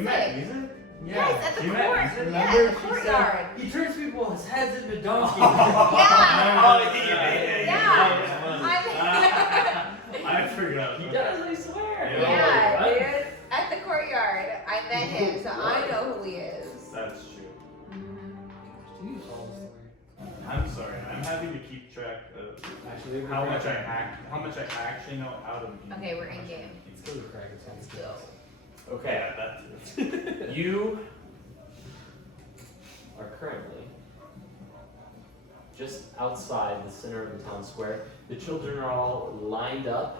Music? Yes, at the court. Remember? Yeah, at the courtyard. He turns people's heads into donkeys. I forgot. He does, I swear. Yeah, dude. At the courtyard. I met him, so I know who he is. That's true. You told the story. I'm sorry. I'm having to keep track of Actually, how much I actually know out of the game. Okay, we're in game. It's still crack. Let's go. Okay, That's you are currently just outside the center of the town square. The children are all lined up.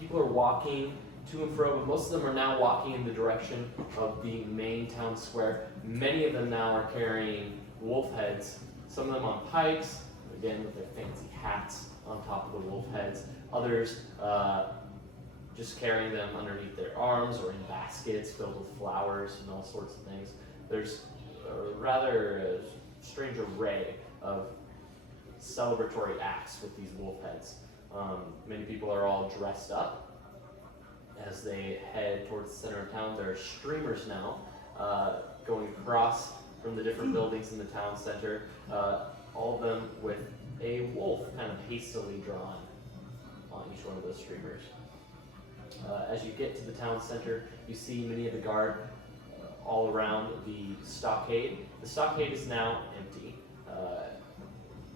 People are walking to and fro, but most of them are now walking in the direction of the main town square. Many of them now are carrying wolf heads, some of them on pikes, again with their fancy hats on top of the wolf heads. Others just carrying them underneath their arms or in baskets filled with flowers and all sorts of things. There's a rather strange array of celebratory acts with these wolf heads. Many people are all dressed up as they head towards the center of town. There are streamers now going across from the different buildings in the town center, all of them with a wolf kind of hastily drawn on each one of those streamers. As you get to the town center, you see many of the guard all around the stockade. The stockade is now empty.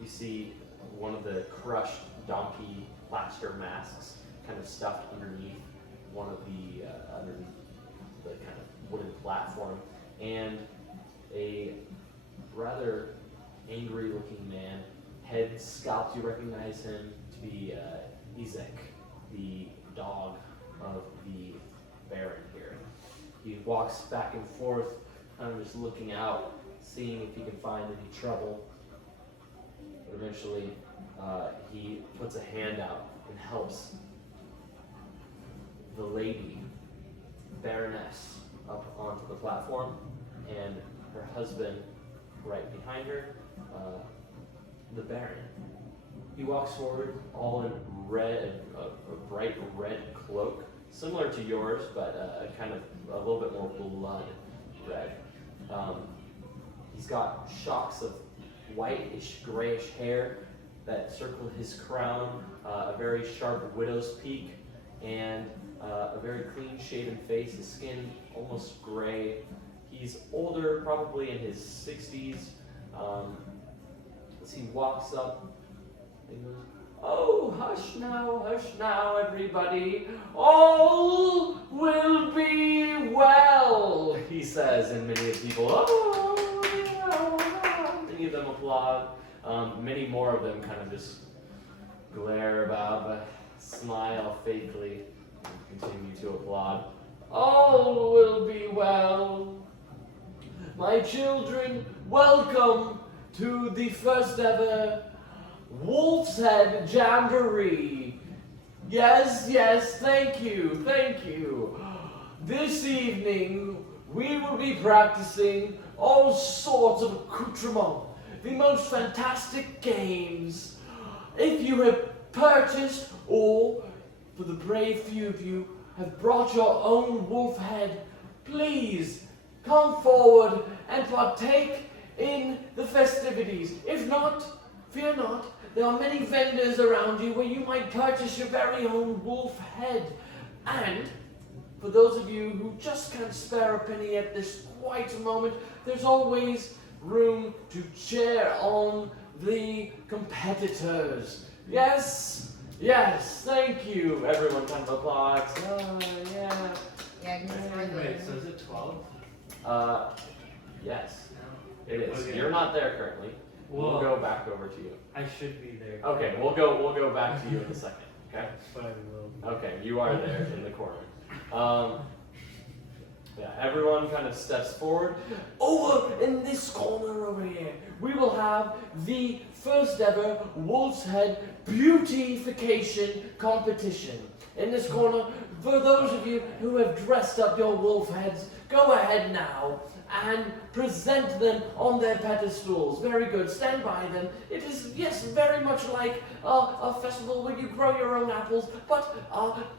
You see one of the crushed donkey plaster masks kind of stuffed underneath one of the kind of wooden platform, and a rather angry-looking man, head scalped. You recognize him to be Ezek, the dog of the Baron here. He walks back and forth, kind of just looking out, seeing if he can find any trouble. But eventually, he puts a hand out and helps the lady, Baroness, up onto the platform, and her husband right behind her, the Baron. He walks forward, all in red, a bright red cloak, similar to yours, but kind of a little bit more blood red. He's got shocks of whitish, grayish hair that circle his crown, a very sharp widow's peak, and a very clean-shaven face. His skin almost gray. He's older, probably in his 60s. As he walks up, he goes, "Oh, hush now, everybody. All will be well," he says, and many of the people, "Oh, yeah." Many of them applaud. Many more of them kind of just glare about, but smile fakely, and continue to applaud. "All will be well. My children, welcome to the first ever Wolf's Head Jamboree. Yes, thank you. This evening, we will be practicing all sorts of accoutrements, the most fantastic games. If you have purchased, or for the brave few of you have brought your own wolf head, please come forward and partake in the festivities. If not, fear not. There are many vendors around you where you might purchase your very own wolf head. And for those of you who just can't spare a penny at this quiet moment, there's always room to cheer on the competitors. Yes, thank you." Everyone kind of applauds. Oh, yeah. Yeah, Wait, so is it 12? Yes, it is. Okay. You're not there currently. We'll Well, go back over to you. I should be there. Okay, we'll go back to you in a second. Okay. But I will. Okay, you are there in the corner. Yeah, everyone kind of steps forward. Over in this corner over here, we will have the first ever Wolf's Head Beautification Competition. In this corner, for those of you who have dressed up your wolf heads go ahead now and present them on their pedestals. Very good. Stand by them. It is, yes, very much like a festival where you grow your own apples, but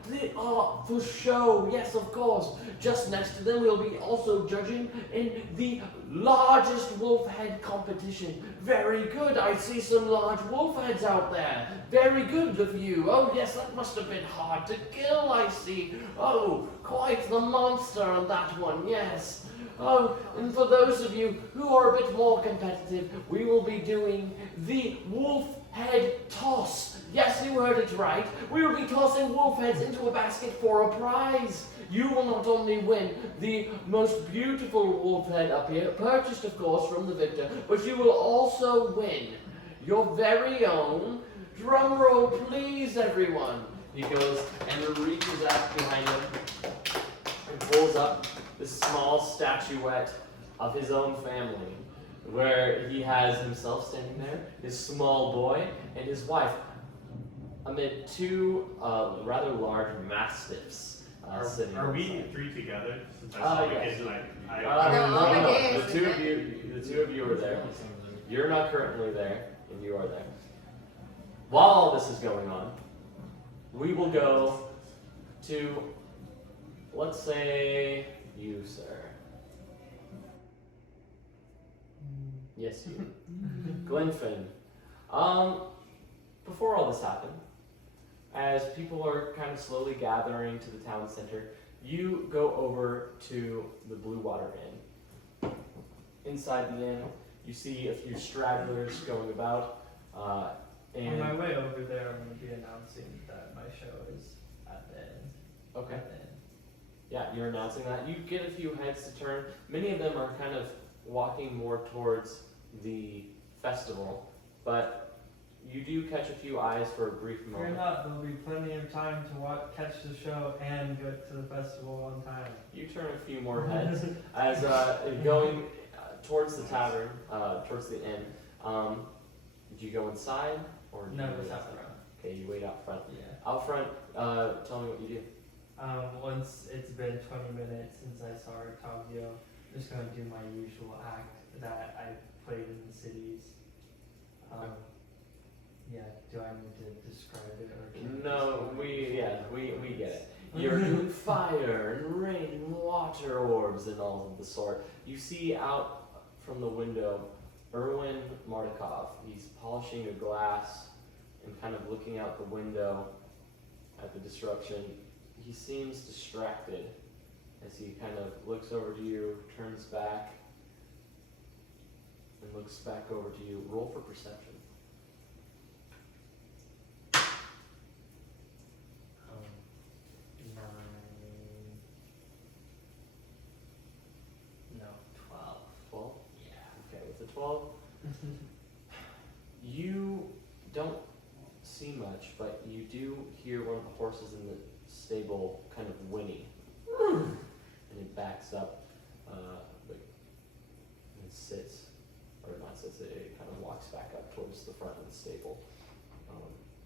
they are for show. Yes, of course. Just next to them, we'll be also judging in the largest wolf head competition. Very good. I see some large wolf heads out there. Very good of you. Oh, yes, that must have been hard to kill, I see. Oh, quite the monster on that one, yes. Oh, and for those of you who are a bit more competitive, we will be doing the wolf head toss. Yes, you heard it right. We will be tossing wolf heads into a basket for a prize. You will not only win the most beautiful wolf head up here, purchased of course from the victor, but you will also win your very own, drum roll please everyone. He goes and reaches out behind him and pulls up this small statuette of his own family, where he has himself standing there, his small boy, and his wife, amid two rather large mastiffs sitting. Are we inside. three together? Since I saw the Yes. kids like No. the The two of you are there. You're not currently there, and you are there. While all this is going on, we will go to, let's say, you, sir. Yes, you. Glenfin. Before all this happened, as people are kind of slowly gathering to the town center, you go over to the Blue Water Inn. Inside the inn, you see a few stragglers going about, On and my way over there, I'm going to be announcing that my show is at the end. okay. At the end. Yeah, you're announcing that. You get a few heads to turn. Many of them are kind of walking more towards the festival, but you do catch a few eyes for a brief Fear moment. not, there'll be plenty of time to catch the show and get to the festival on time. You turn a few more heads as going towards the tavern, towards the inn. Did you go inside or did No, you it's wait out outside? front. Okay, you wait out front. Yeah. Out front, tell me what you do. Once it's been 20 minutes since I saw Octavio, I'm just going to do my usual act that I played in the cities. Yeah, do I need to describe it or can you No, describe it? we get it. You're doing fire and rain and water orbs and all of the sort. You see out from the window Erwin Mardikov. He's polishing a glass and kind of looking out the window at the disruption. He seems distracted as he kind of looks over to you, turns back, and looks back over to you. Roll for perception. 9. No, 12. 12? Yeah. Okay, with the 12, you don't see much, but you do hear one of the horses in the stable kind of whinny. And it backs up, and sits, or not sits, it kind of walks back up towards the front of the stable.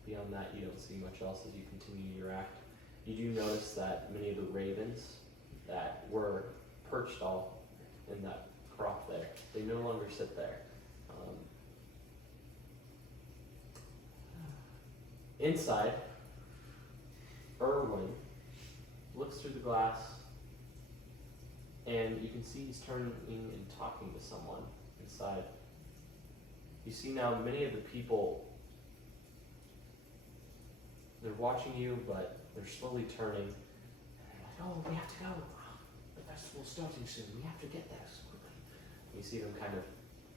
Beyond that, you don't see much else as you continue your act. You do notice that many of the ravens that were perched all in that crop there, they no longer sit there. Inside, Erwin looks through the glass, and you can see he's turning and talking to someone inside. You see now many of the people, they're watching you, but they're slowly turning. And they're like, oh, we have to go. The festival's starting soon. We have to get there quickly. You see them kind of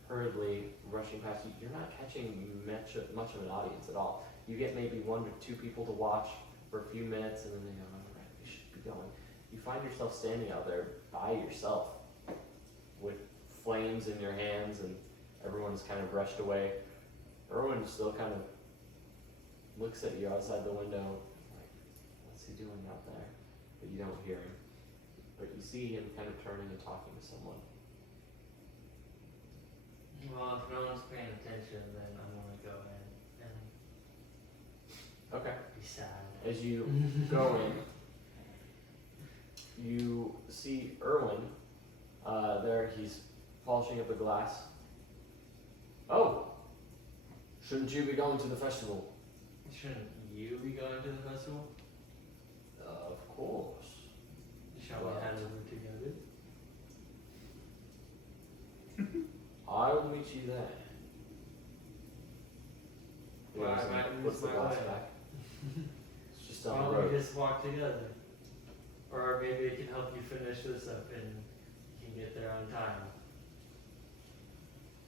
hurriedly rushing past you. You're not catching much of an audience at all. You get maybe 1 to 2 people to watch for a few minutes, and then they go, all right, we should be going. You find yourself standing out there by yourself with flames in your hands, and everyone's kind of rushed away. Erwin still kind of looks at you outside the window, like, what's he doing out there? But you don't hear him. But you see him kind of turning and talking to someone. Well, if no one's paying attention, then I'm going to go in and Okay. be sad. As you go in, you see Erwin there. He's polishing up the glass. Oh, shouldn't you be going to the festival? Shouldn't you be going to the festival? Of course. Shall we head over together? I will meet you there. He Well, goes I and might puts lose the my glass way. back. It's just Why down the don't road. we just walk together? Or maybe it can help you finish this up and you can get there on time.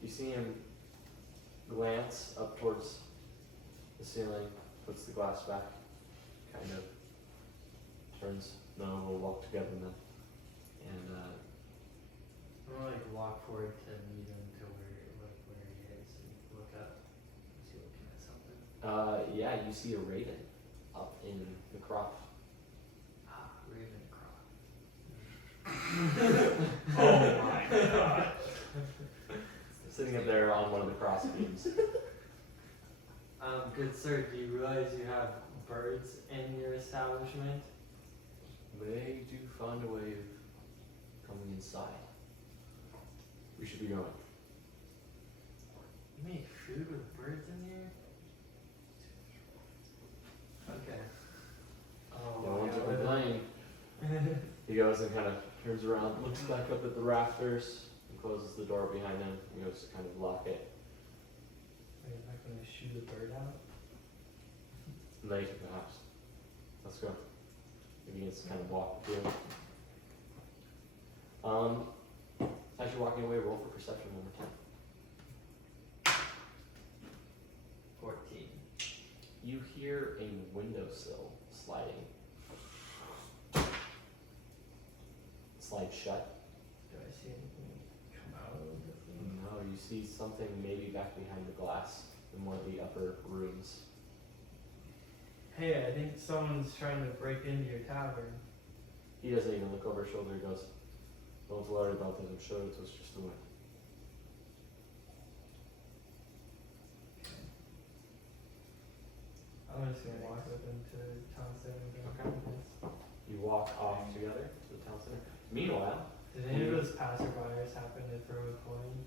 You see him glance up towards the ceiling, puts the glass back, kind of turns. No, we'll walk together then. And I'm gonna like walk forward to meet him to where he is and look up. Is he looking at something? yeah, you see a raven up in the crop. Ah, Ravencroft. Oh my god. Sitting up there on one of the cross beams. Good sir, do you realize you have birds in your establishment? They do find a way of coming inside. We should be going. You make food with birds in here? Okay. Oh, No one's yeah, ever playing. He goes and kind of turns around, looks back up at the rafters, and closes the door behind him. He goes to kind of lock it. Are you not gonna shoot a bird out? Later, perhaps. Let's go. He begins to kind of walk through. As you're walking away, roll for perception one more time. 14. You hear a windowsill sliding. Slide shut. Do I see anything come out of the thing? No, you see something maybe back behind the glass in one of the upper rooms. Hey, I think someone's trying to break into your tavern. He doesn't even look over his shoulder. He goes, "Don't worry about it. I'm sure it was just the wind." I'm just gonna walk with him to town center. Okay. You walk off together to the town center. Meanwhile, Did any of those passerbyers happen to throw a coin?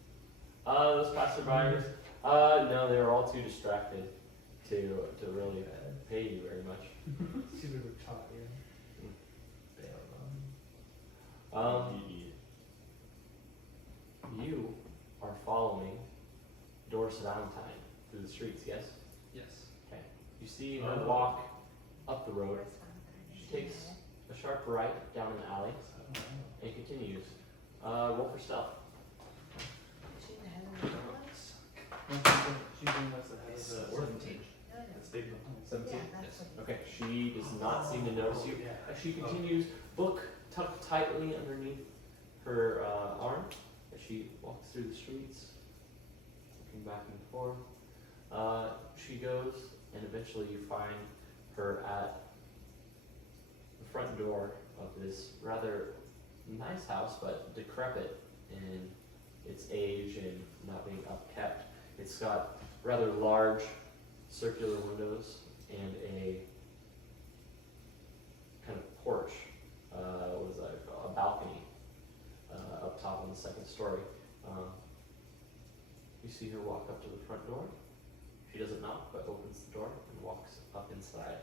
those passerbyers, no, they were all too distracted to really pay you very much. She would have taught you. Bail them. You are following Doris Valentine through the streets, yes? Yes. Okay. You see her walk up the road. She takes a sharp right down an alley and continues. Roll for stealth. She has any ones? She's the one that has the 17. No, no. That's big. Yeah, 17? that's what Okay, she does not seem to notice you. As she continues, book tucked tightly underneath her arm, as she walks through the streets, looking back and forth. She goes, and eventually you find her at the front door of this rather nice house, but decrepit in its age and not being upkept. It's got rather large circular windows and a kind of porch, what is that called? A balcony up top on the second story. You see her walk up to the front door. She doesn't knock, but opens the door and walks up inside.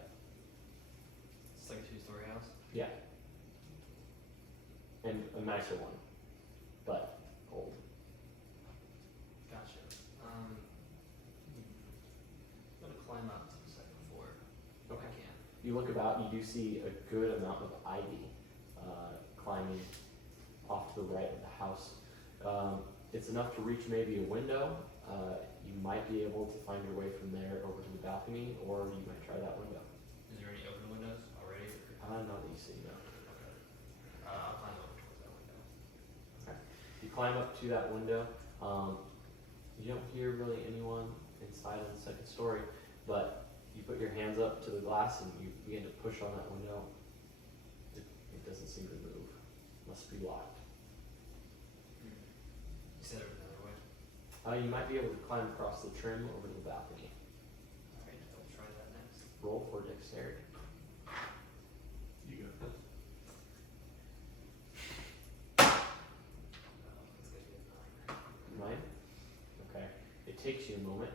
It's like a 2-story house. Yeah. And a nicer one, but old. Gotcha. I'm gonna climb up to the second floor. If I can. You look about, you do see a good amount of ivy climbing off to the right of the house. It's enough to reach maybe a window. You might be able to find your way from there over to the balcony, or you might try that window. Is there any open windows already? Not that you see, no. Okay. I'll climb over towards that window. You climb up to that window. You don't hear really anyone inside on the second story, but you put your hands up to the glass and you begin to push on that window. It doesn't seem to move. Must be locked. You said there was another way. You might be able to climb across the trim over to the balcony. Alright, I'll try that next. Roll for dexterity. You go. takes you a moment,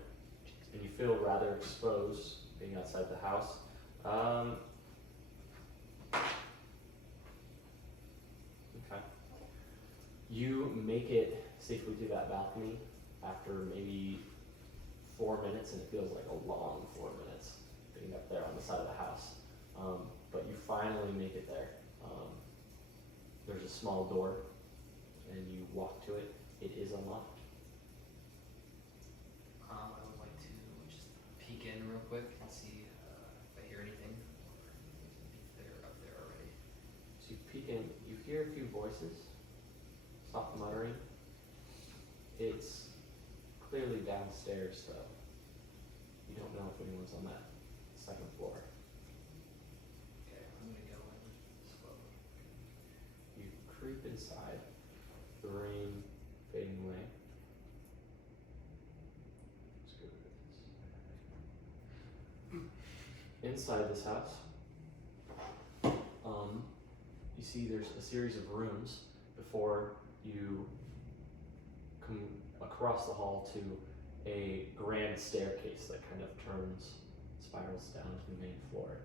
and you feel rather exposed being outside the house. Okay. You make it safely to that balcony after maybe 4 minutes, and it feels like a long 4 minutes being up there on the side of the house. But you finally make it there. There's a small door, and you walk to it. It is unlocked. I would like to just peek in real quick and see if I hear anything. If they're up there already. So you peek in, you hear a few voices, soft muttering. It's clearly downstairs, though. You don't know if anyone's on that second floor. Okay, I'm gonna go in slowly. You creep inside, the rain fading away. Let's go with this. Inside this house, you see there's a series of rooms before you come across the hall to a grand staircase that kind of spirals down to the main floor.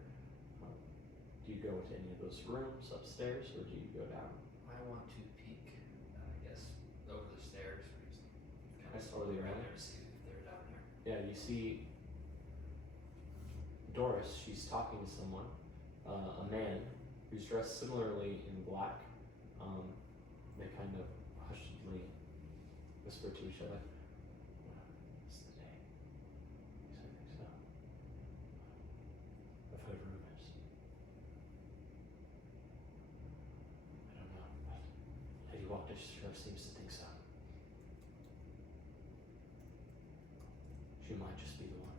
Do you go into any of those rooms upstairs, or do you go down? I want to peek, I guess, over the stairs. Kind That's of totally around right. there to see if they're down there. Yeah, you see Doris. She's talking to someone, a man who's dressed similarly in black. They kind of hushedly whisper to each other. It's the day. Yes, I think so. I've heard rumors. I don't know, but Lady Walker sure seems to think so. She might just be the one.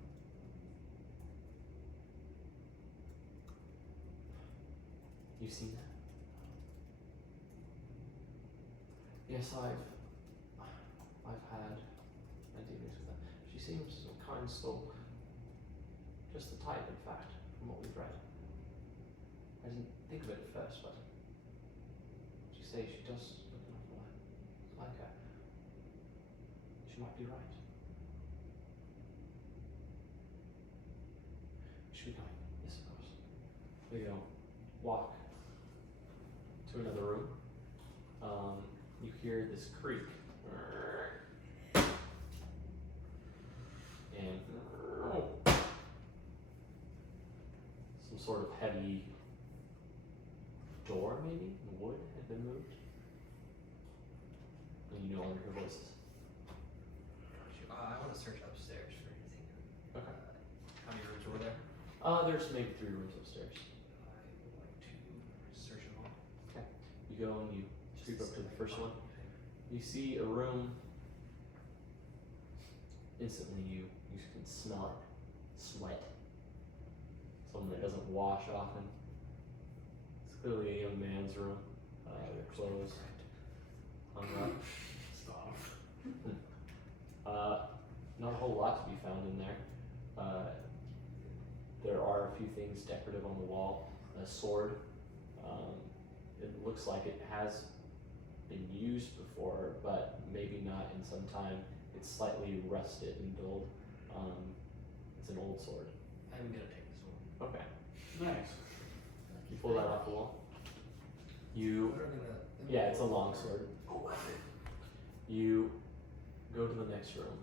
You seen that? Yes, I've had my dealings with her. She seems a kind soul. Just the type, in fact, from what we've read. I didn't think of it at first, but she says she does look an awful lot like her. She might be right. Should we go? Yes, of course. We go walk to another room. You hear this creak. And some sort of heavy door, maybe? Wood had been moved. And you no longer hear voices. I want to search upstairs for anything. Okay. How many rooms were there? There's maybe 3 rooms upstairs. I would like to search them all. You go and you creep up to the first one. You see a room. Instantly you can smell it. Sweat. Someone that doesn't wash often. It's clearly a young man's room. Their clothes hung up. Stop. Not a whole lot to be found in there. There are a few things decorative on the wall. A sword. It looks like it has been used before, but maybe not in some time. It's slightly rusted and dulled. It's an old sword. I'm gonna take this one. Okay. Nice. You pull that off the wall. You, yeah, it's a long sword. You go to the next room.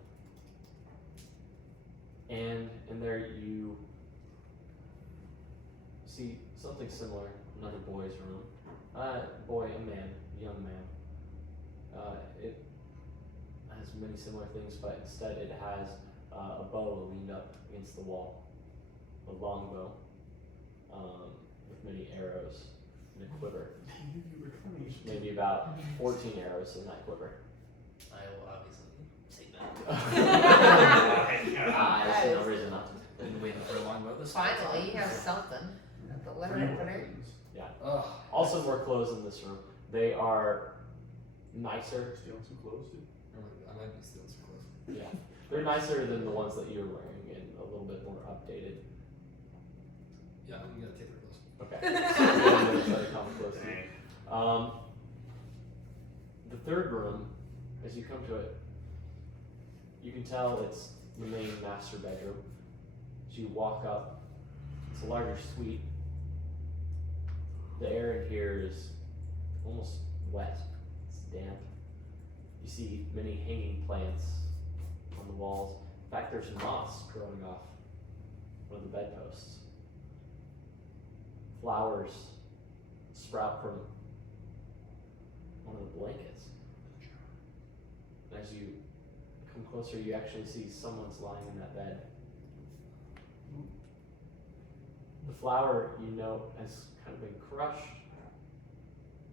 And in there you see something similar, another boy's room. A young man. It has many similar things, but instead it has a bow leaned up against the wall. A long bow, with many arrows and a quiver. Maybe about 14 arrows in that quiver. I will obviously take that. I see no reason not to. Been waiting for a long while. This Finally, you have something. The winner. Ugh. Also more clothes in this room. They are nicer. Stealing some clothes, dude. I might be stealing some clothes. Yeah. They're nicer than the ones that you're wearing and a little bit more updated. Yeah, I'm gonna take their clothes. Okay. So I'm gonna try to come close to you. The third room, as you come to it, You can tell it's the main master bedroom. As you walk up, it's a larger suite. The air in here is almost wet. It's damp. You see many hanging plants on the walls. In fact, there's moss growing off one of the bedposts. Flowers sprout from one of the blankets. And as you come closer, you actually see someone's lying in that bed. The flower, you know, has kind of been crushed.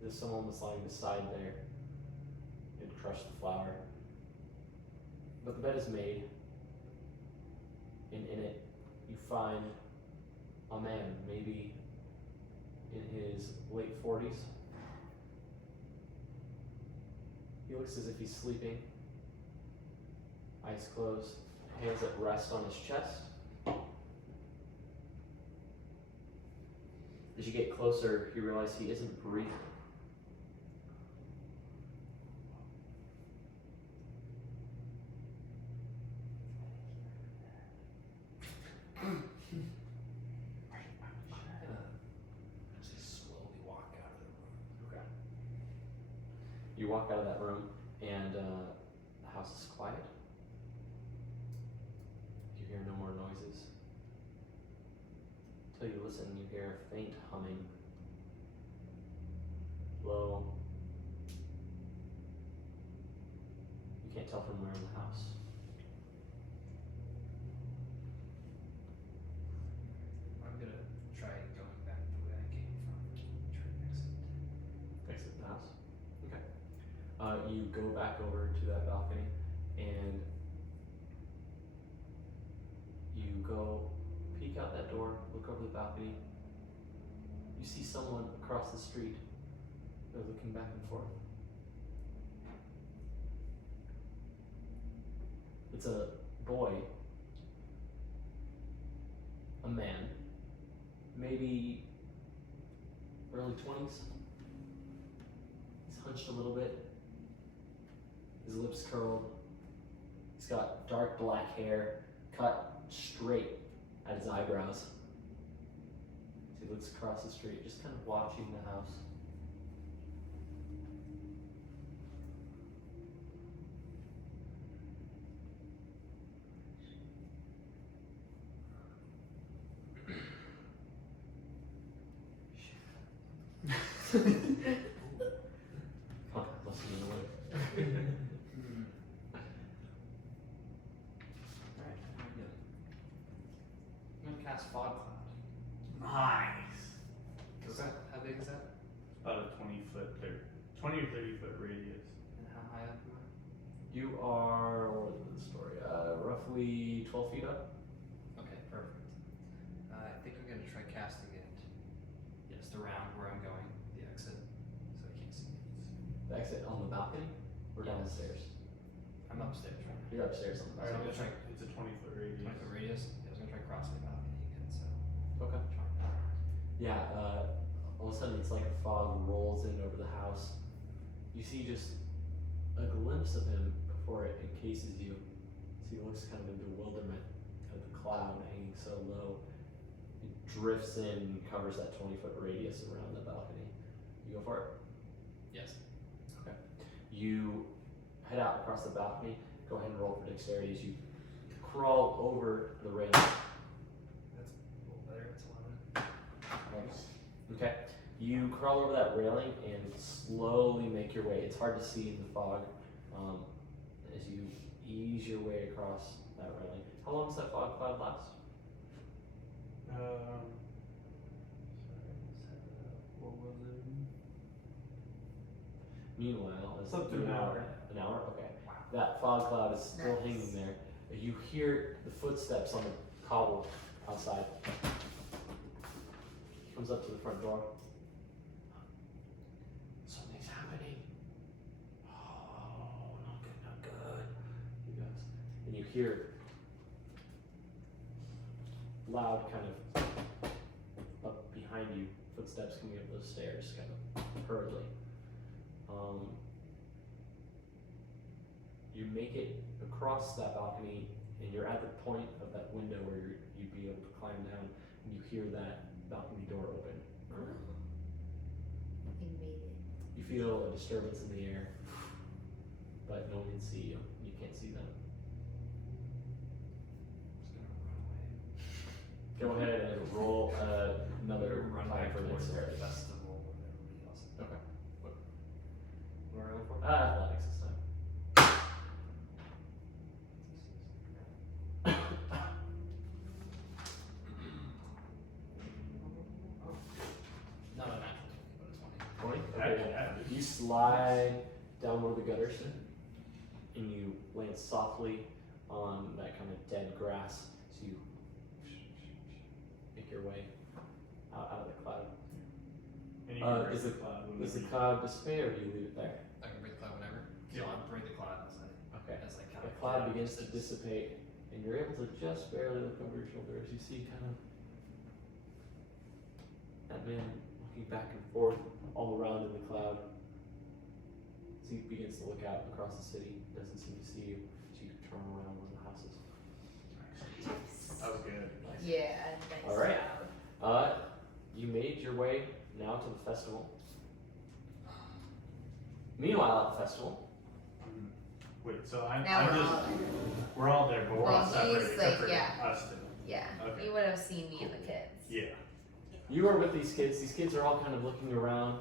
There's someone was lying beside there. It crushed the flower. But the bed is made, and in it you find a man, maybe in his late 40s. He looks as if he's sleeping, eyes closed, hands at rest on his chest. As you get closer, you realize he isn't breathing. Slowly walk out of the room. Okay. You walk out of that room, and the house is quiet. You hear no more noises. Till you listen, you hear a faint humming. Low. You can't tell from where in the house. I'm gonna try going back the way I came from. Try to exit. Exit the house. Okay. You go back over to that balcony, and you go peek out that door, look over the balcony. You see someone across the street. They're looking back and forth. It's a boy, a man, maybe early 20s. He's hunched a little bit, his lips curled. He's got dark black hair cut straight at his eyebrows. He looks across the street, just kind of watching the house. Huh, must have been the way. Alright, I'm gonna cast Fog Cloud. Nice. What's that? How big is that? About a 20 or 30 foot radius. And how high up am I? You are, what was the story? Roughly 12 feet up. Okay, perfect. I think I'm gonna try casting it just around where I'm going, the exit, so I can't see me. The exit on the balcony or down the Yes. stairs? I'm upstairs right now. You're upstairs on the Alright, balcony. I'm gonna try It's a 20 foot radius. 20 foot radius. Yeah, I was gonna try crossing the balcony again, so Okay. try that. Yeah, all of a sudden it's like a fog rolls in over the house. You see just a glimpse of him before it encases you. So he looks kind of in bewilderment at the cloud hanging so low. It drifts in and covers that 20-foot radius around the balcony. You go for it? Yes. Okay. You head out across the balcony. Go ahead and roll for dexterity as you crawl over the railing. That's a little better. It's 11. Okay. You crawl over that railing and slowly make your way. It's hard to see in the fog as you ease your way across that railing. How long does that fog cloud last? What was it? Meanwhile, as It's up to an hour. An hour? Okay. That fog cloud is still Nice. hanging there. You hear the footsteps on the cobble outside. He comes up to the front door. Something's happening. Oh, not good, not good. He goes. And you hear loud kind of up behind you, footsteps coming up those stairs, kind of hurriedly. You make it across that balcony, and you're at the point of that window where you'd be able to climb down, and you hear that balcony door open. We made it. You feel a disturbance in the air, but no one can see you. You can't see them. I'm just gonna run away. Go ahead and roll another run time back for towards the dexterity. festival with everybody else. Okay. What are we rolling for? Athletics this time. Not a natural 20, but a 20. 20? Okay. You slide down one of the gutters, and you land softly on that kind of dead grass. So you make your way out of the cloud. And you can break Is the the cloud Does whenever the you- cloud dissipate, or do you leave it there? I can break the cloud whenever. So Yeah. I'll break the cloud Okay. as I kind The of cloud begins to dissipate, and you're able to just barely look over your shoulder as you see kind of that man looking back and forth all around in the cloud. As he begins to look out across the city, doesn't seem to see you, so you turn around one of the houses. That was good. Yeah, nice All right. job. You made your way now to the festival. Meanwhile, at the festival, Wait, so Now we're all there, but we're all Well, separate he's except like, for yeah. us two. Yeah, Okay. you would have seen me and the kids. Yeah. you are with these kids. These kids are all kind of looking around.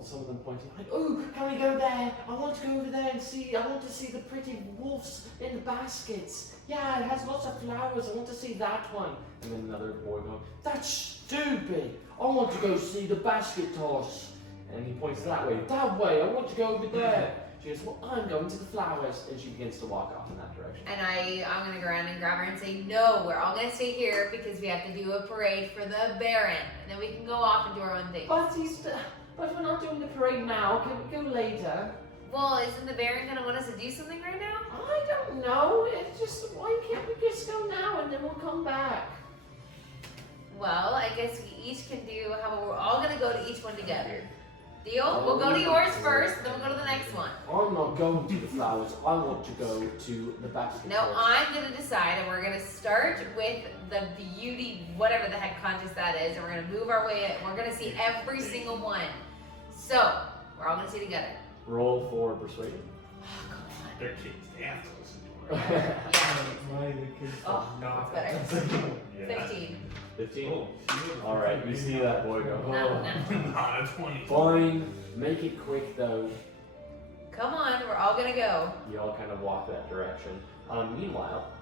Some of them pointing like, "Oh, can we go there? I want to go over there and see. I want to see the pretty wolves in the baskets. Yeah, it has lots of flowers. I want to see that one." And then another boy going, "That's stupid. I want to go see the basket toss." And he points that way. "That way. I want to go over there." She goes, "Well, I'm going to the flowers," and she begins to walk off in that direction. And I'm gonna go around and grab her and say, no, we're all gonna stay here because we have to do a parade for the Baron. And then we can go off and do our own thing. But we're not doing the parade now. Can we go later? Well, isn't the Baron gonna want us to do something right now? I don't know. It's just, why can't we just go now and then we'll come back? Well, I guess we each can do how we're all gonna go to each one together. Deal? We'll go to yours first, then we'll go to the next one. I'm not going to the flowers. I want to go to the basket. No, I'm gonna decide, and we're gonna start with the beauty, whatever the heck contest that is, and we're gonna move our way. We're gonna see every single one. So we're all gonna see together. Roll for persuasion. Oh, come on. They're kids. They have to listen to her. Why the kids Oh, not it's better. Yeah. 15. 15. Oh, All right, you see that boy go. No, "Oh." no. Not a 20. Fine. Make it quick though. Come on, we're all gonna go. You all kind of walk that direction. Meanwhile,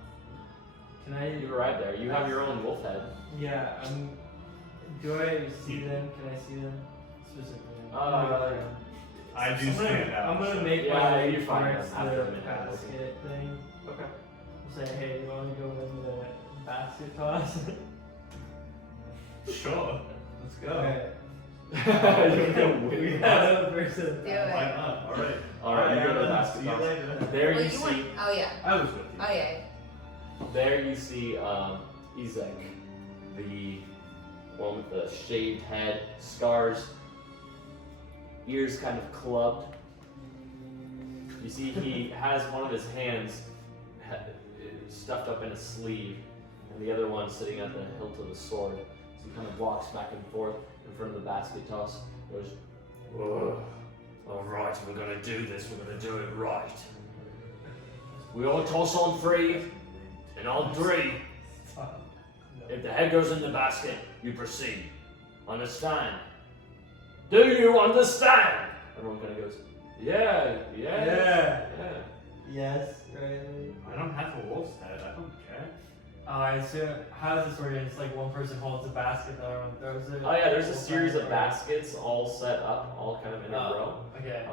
Can I? you arrive there. You have your own wolf head. Yeah. Do I see them? Can I see them specifically? I do stand out. I'm gonna make Yeah, my way you find towards them after a the minute. basket thing. Okay. Say, hey, you want to go in the basket toss? Sure. Let's go. Okay. You're gonna win. We got a person. Do Why it. not? All right. All right, you go to the See basket you toss. later. There Well, you see. want- Oh yeah. I was with you. Oh yeah. There you see Ezek, the one with the shaved head, scars, ears kind of clubbed. You see he has one of his hands stuffed up in a sleeve, and the other one sitting at the hilt of the sword. So he kind of walks back and forth in front of the basket toss. Goes, "Ugh. All right, we're gonna do this. We're gonna do it right. We all toss on 3, and on 3, if the head goes in the basket, you proceed. Understand? Do you understand?" Everyone kind of goes, "Yeah, yeah, Yeah. yeah." Yes, Riley. I don't have a wolf's head. I don't care. I assume, how does this work? It's like one person holds a basket, the other one throws it. Oh yeah, there's a Both series sides of are- baskets all set up, all kind of in a row. Okay.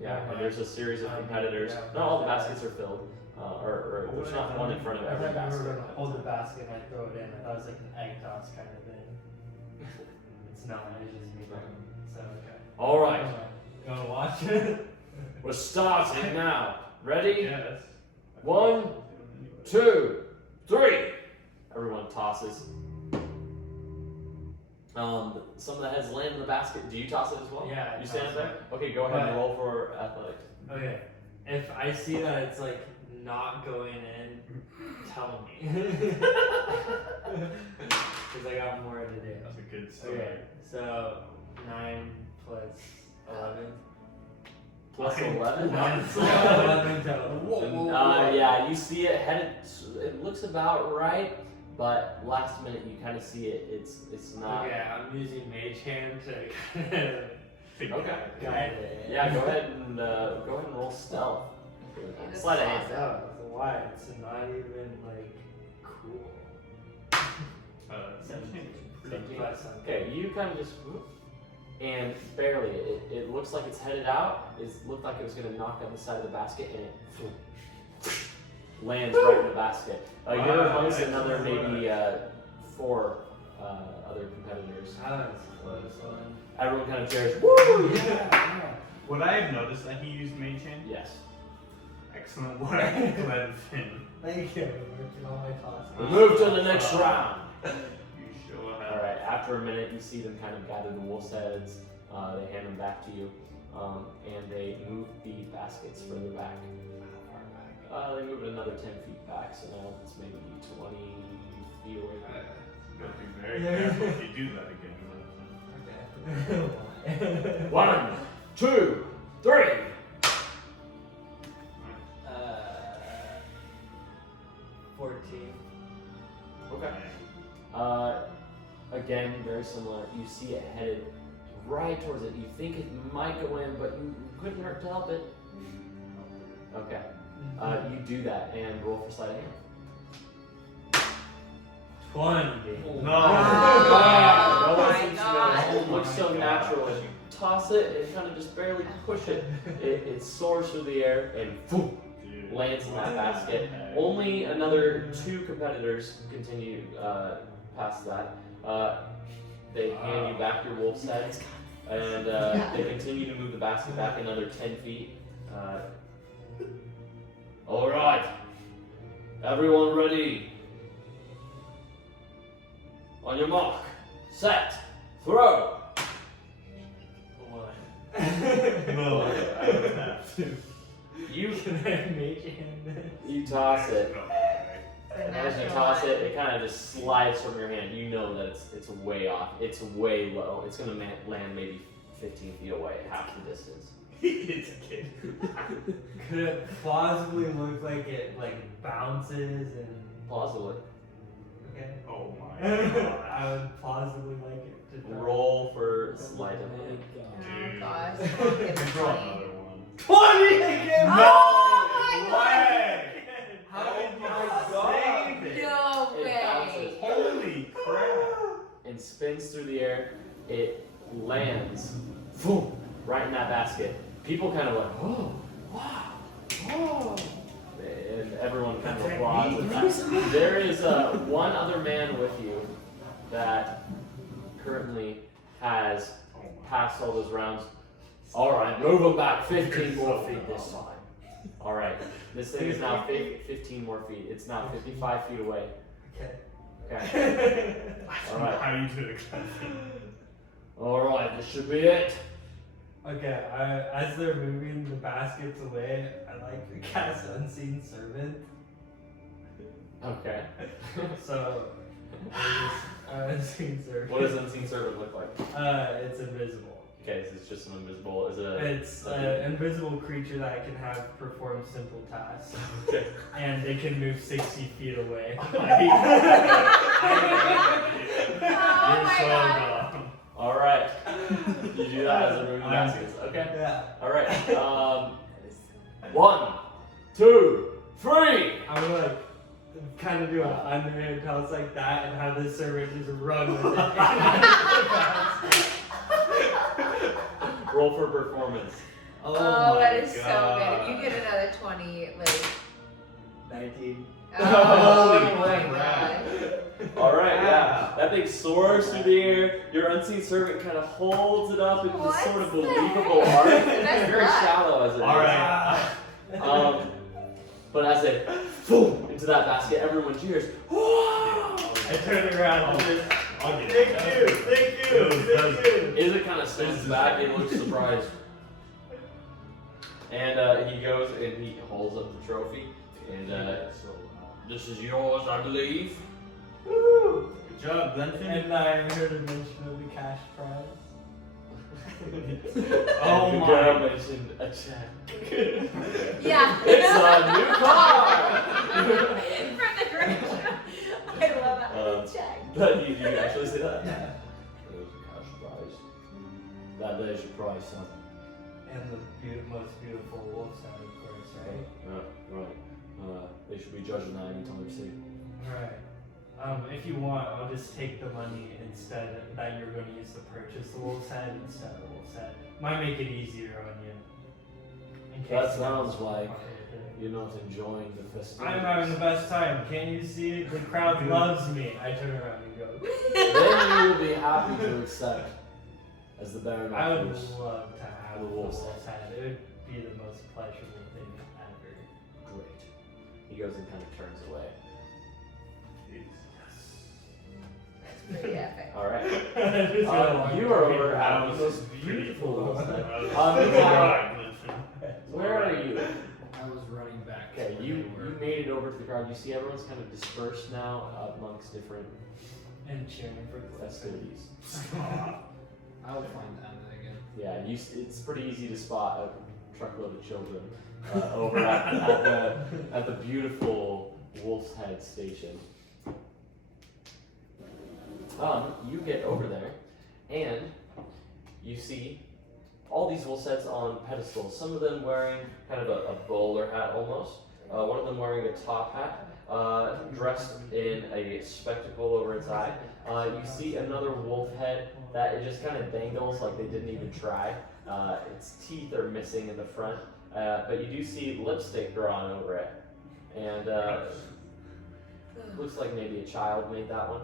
Yeah, and there's a series of competitors. Yeah. Not all the baskets are filled, or there's not one in front of I every thought you basket. were gonna hold the basket and I throw it in. I thought it was like an egg toss kind of thing. It's not. It's just me. So okay. All right, You wanna watch it? we're starting now. Ready? Yes. 1, 2, 3. Everyone tosses. Some of the heads land in the basket. Do you toss it as well? Yeah, I You stand toss there? Okay, go ahead and But- roll for athletics. Okay. if I see that it's like not going in, tell me. Because I got more to do. That's a good start. Okay, so 9 plus 11. Plus 11? That's 11 total. Yeah, you see it headed. It looks about right, but last minute you kind of see it. It's not. Okay, I'm using Mage Hand to kind of Okay. guide it. Yeah, go ahead and roll stealth. Slide of hand. Oh, why? It's not even like cool. 17. 17 plus something. Okay, you kind of just and barely. It looks like it's headed out. It looked like it was going to knock on the side of the basket, and it lands right in the basket. You're amongst another maybe 4 other competitors. That was a close one. Everyone kind of cheers. Woo! Yeah. Would I have noticed that he used Mage Hand? Yes. Excellent work, Glenn Finn. Thank you. Working on my thoughts. We move to the next round. You sure have. All right. After a minute, you see them kind of gather the wolf's heads. They hand them back to you, and they move the baskets further back. How far back? They move it another 10 feet back, so now it's maybe 20 feet away from it. You gotta be very careful if you do that again. Okay. 1, 2, 3. 14. Okay. Again, very similar. You see it headed right towards it. You think it might go in, but you couldn't hurt to help it. Okay. You do that and roll for sleight of hand. 20. No. Oh my It god. looks so natural. As you toss it and kind of just barely push it, it soars through the air and boom, lands in that basket. Only another 2 competitors continue past that. They hand you back your wolf's head, and they continue to move the basket back another 10 feet. All right, everyone ready? On your mark, set, throw. No, I don't have to. You Can I Mage Hand this? you toss it. The And as you natural toss one. it kind of just slides from your hand. You know that it's way off. It's way low. It's gonna land maybe 15 feet away, half the distance. It's a kid. Could it plausibly look like it like bounces and Plausibly. okay? Oh my god. I would plausibly like it to throw. Roll for sleight of Oh hand. Oh gosh. Come on, get the Draw 20. another one. 20 again! Oh my way! How Oh did my you god. save it? No It way. bounces Holy crap. and spins through the air. It lands, boom, right in that basket. People kind of like, oh, wow, oh, and everyone kind of applauds. at that. There is one other man with you that currently has Oh my. passed all those rounds. All right, move them back 15 more feet this time. All right, this thing is now 15 more feet. It's now 55 feet away. Okay. Okay. All right. How you do it, Glenn? All right, this should be it. Okay, as they're moving the baskets away, I like to cast Unseen Servant. Okay. So, Unseen Servant. What does unseen servant look like? It's invisible. Okay, so it's just an invisible. Is it? It's an invisible creature that can have perform simple tasks, Okay. and it can move 60 feet away. Oh You're my so god. dumb. All right. You do that as a moving I'm- baskets. Okay. Yeah. All right. 1, 2, 3. I would like kind of do an underhand toss like that and have the servant just run with it. Roll for performance. Oh, my that is so God. good. If you get another 20, like. 19. Oh Holy my crap. god. All right. Yeah. That thing soars through the air. Your unseen servant kind of holds it up in this What sort of the believable heck? arc. That's Very luck. shallow as it is. All right. But as it boom into that basket, everyone cheers. I turn around and just, I'll get thank it. you, thank you, thank you. Is it kind of stands back and looks surprised? And he goes and he holds up the trophy. And this is yours, I believe. Woo! Good job, Glenfin. And I heard a mention of the cash prize. Oh And the my. girl mentioned a check. Yeah. It's a new car! From the grocery. I love that. Check. But you actually say that? There's a cash prize. There's your prize, son. And the most beautiful wolf's head, of course, right? Right. They should be judging that anytime they see. Right. If you want, I'll just take the money instead that you're going to use to purchase the wolf's head instead of the wolf's head. Might make it easier on you. In case That you sounds don't like want it. you're not enjoying the festivities. I'm having the best time. Can't you see it? The crowd loves me. I turn around and go. Then you will be happy to accept as the Baron I would offers. love to have The the wolf's wolf's head. It would be the most pleasurable thing ever. Great. He goes and kind of turns away. Pretty epic. Alright. Just You are over That at was the most beautiful wolf's head. Alright, Where are you? I was running back. Okay, to where you they were. made it over to the crowd. You see everyone's kind of dispersed now amongst different and cheering for the festivities. I will find Anna again. Yeah, it's pretty easy to spot a truckload of children over at the beautiful Wolf's Head station. You get over there, and you see all these wolf's heads on pedestals. Some of them wearing kind of a bowler hat almost. One of them wearing a top hat, dressed in a spectacle over its eye. You see another wolf head that it just kind of dangles like they didn't even try. Its teeth are missing in the front, but you do see lipstick drawn over it. And looks like maybe a child made that one.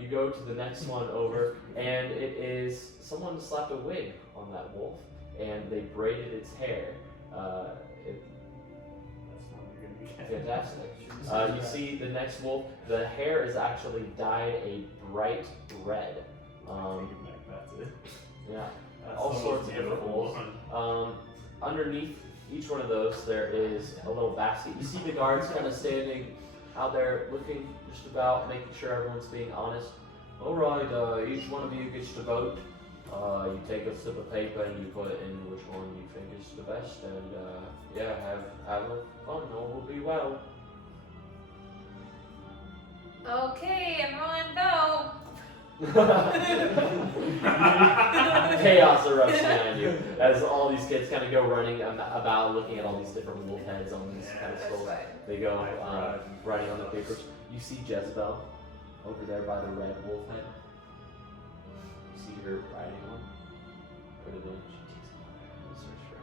You go to the next one over, and it is someone slapped a wig on that wolf, and they braided its hair. Fantastic. You see the next wolf, the hair is actually dyed a bright red. Yeah, all sorts of different wolves. Underneath each one of those, there is a little basket. You see the guards kind of standing out there looking just about, making sure everyone's being honest. Alright, each one of you gets to vote. You take a slip of paper and you put in which one you think is the best, and yeah, have fun. All will be well. Okay, everyone go. Chaos erupts behind you as all these kids kind of go running about, looking at all these different wolf heads on these pedestals. They go writing on the papers. You see Jezebel over there by the red wolf head. You see her riding on. What are they? She takes a search for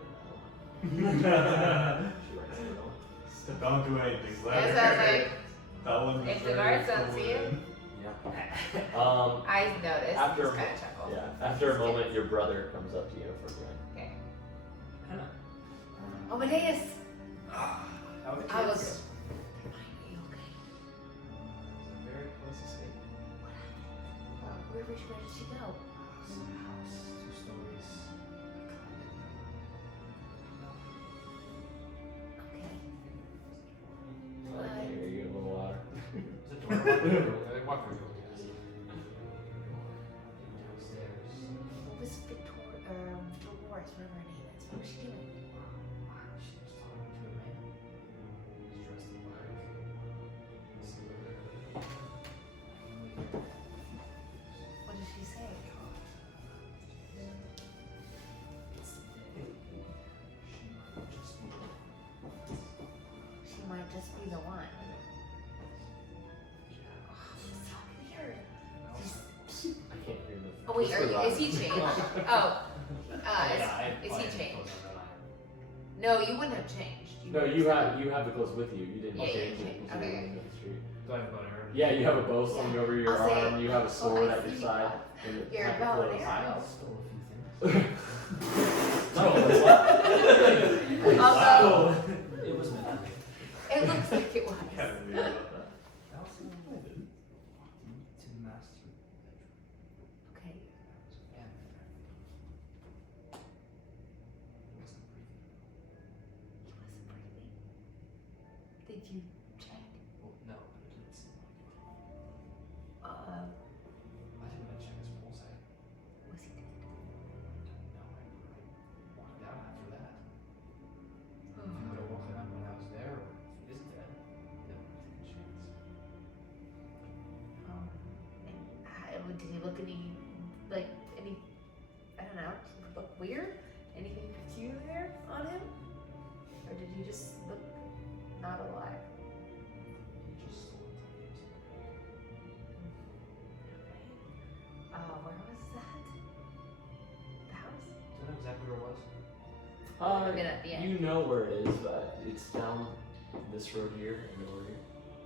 it. She writes it all. Don't do anything. Yes, I was like, That one was if the very guards don't cool. see you. Yeah. I noticed. After Just kind of chuckle. Yeah. After a moment, your brother comes up to you for a drink. Okay. Anna. Amadeus. How are the kids? I was. Are you okay? It's a very close escape. Where did she go? Some house, 2 stories. Okay. I can't hear you a little louder. There's a door. Walk through. Downstairs. What was Dolores, whatever her name is? What was she doing? She was talking to a man. He was dressed in black. See what they're What did she say? She might just be the one. Oh, it's so weird. I can't hear them. Oh wait, is he changed? Oh, Yeah, is he changed? clothes on that No, you wouldn't have changed. No, you have the clothes with you. You didn't Yeah, change yeah, it. okay. because you were in the street. Do I have a bow and arrow? Yeah, you have a bow slung over your I'll say- arm. You have a sword oh, I at your see. side. And You're pack of bow and clothes. arrow. I stole a few things. No, that's what? Although It was meant to be. it looks like it was. Can't believe about that. That was to master. Okay. And wasn't breathing. if you check. Well, no, but it didn't seem like it. Uh, I didn't even check his pulse. was he dead? No, I walked out after that. If you Oh. would have woken up when I was there, or if he is dead, then we'll take a chance. Did he look any, like, any, I don't know, look weird? Anything peculiar on him? Or did he just look not alive? He just looked like he was dead. Where was that? The house? Do you know exactly where it was? Would've been at the end. You know where it is, but it's down this road here and over here.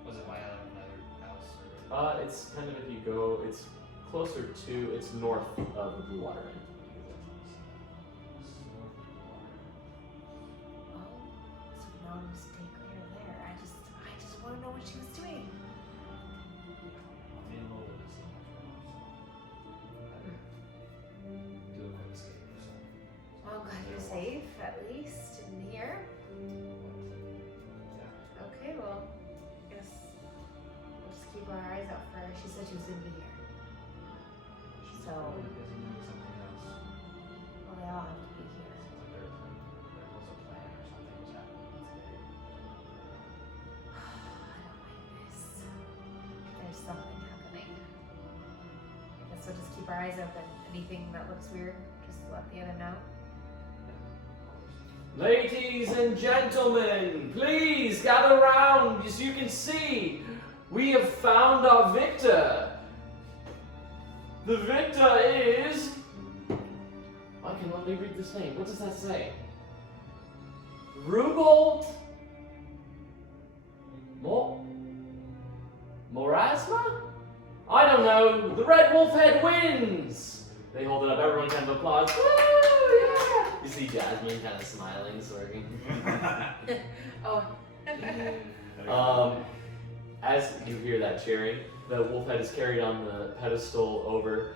Was it by another house? Or... It's kind of if you go, it's closer to, it's north of the Blue Water Inn. Oh, so we know to stay clear there. I just want to know what she was doing. I'm being a little bit busy after do a quick escape or something. Well, I'm glad you're safe, at least, in here. Yeah. Okay, well, I guess we'll just keep our eyes out for her. She said she was going to be here. She's So- probably busy doing something else. Well, they all have to be here. Seems like there was a plan or something was happening today. I don't like this. There's something happening. I guess we'll just keep our eyes open. Anything that looks weird, just let the other know. Ladies and gentlemen, please gather round. As you can see, we have found our victor. The victor is... I can only read this name. What does that say? Rubold... Morasma? I don't know. The Red Wolf Head wins! They hold it up. Everyone kind of applauds. Woo! Yeah! You see Jasmine kind of smiling, smirking. Oh. As you hear that cheering, the wolf head is carried on the pedestal over.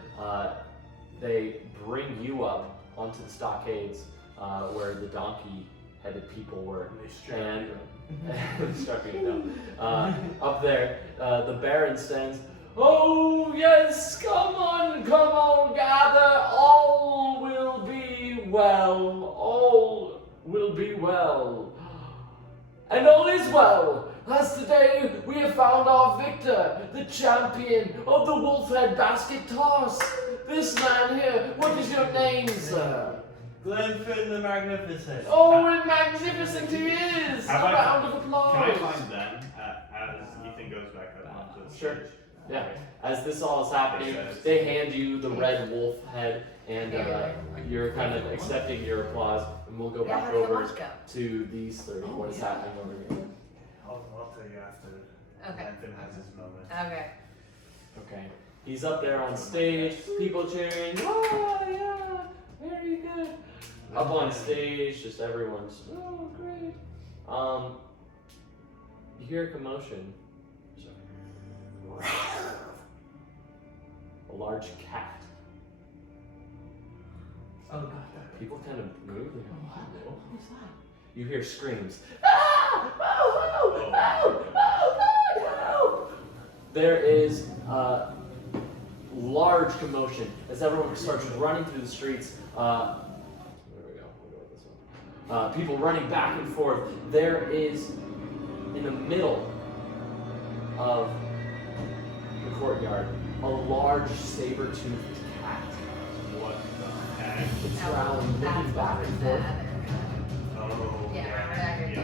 They bring you up onto the stockades where the donkey-headed people were. They strap And you strapping you down. Up there, the Baron stands. Oh yes, come on, gather. All will be well. All will be well. And all is well, as today we have found our victor, the champion of the Wolfhead Basket Toss. This man here, what is your name, sir? Glenfin the Magnificent. Oh, and magnificent he is! How A about- round of applause. Can I find them as Ethan goes back up onto the Sure. stage? Yeah. As this all is happening, they hand you the red wolf head, and you're kind of accepting your applause, and we'll go Yeah, back how did the over watch go? to these three. What is happening over here? I'll tell you after Okay. Ethan has his moment. Okay. Okay. He's up there on stage, people cheering. Oh, yeah, very good. Up on stage, just everyone's, oh, great. You hear a commotion. A large cat. Oh god. People kind of move. They go, what was that? You hear screams. Ah! Oh, help! Oh, God, help! There is large commotion as everyone starts running through the streets. There we go. We'll go with this one. People running back and forth. There is, in the middle of the courtyard, a large saber-toothed cat. What the heck? It's around, looking back and forth. Oh, Yeah, I remember that the here.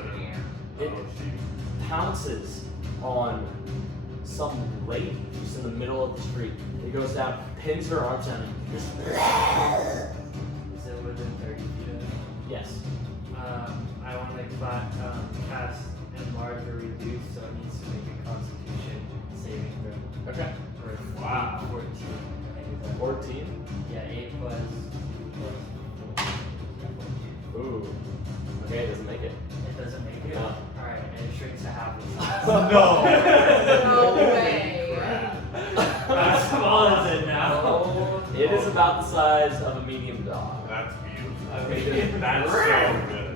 other one. It Oh, shoot. pounces on some lady who's in the middle of the street. It goes down, pins her arms down, and just Is it within 30 feet of it? yes. I want to cast enlarge or reduce, so it needs to make a constitution saving throw. Okay. For Wow. 14. 14. Yeah, 8 plus. Ooh. Okay, it doesn't make it. It doesn't make it? No. Alright, and it shrinks to half the size. No way. How small is it now? It is about the size of a medium dog. That's beautiful. Okay. That's so good.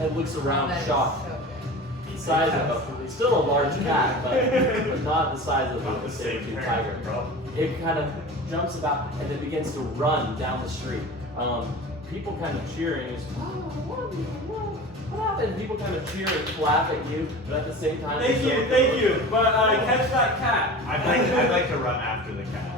It looks around That is shocked. so good. He size of it's still a large cat, but not the size of Not a the same saber-tooth tiger, tiger. bro. It kind of jumps about and then begins to run down the street. People kind of cheering. It's, what happened? People kind of cheer and clap at you, but at the same time, Thank you. But catch that cat. I'd like to run after the cat.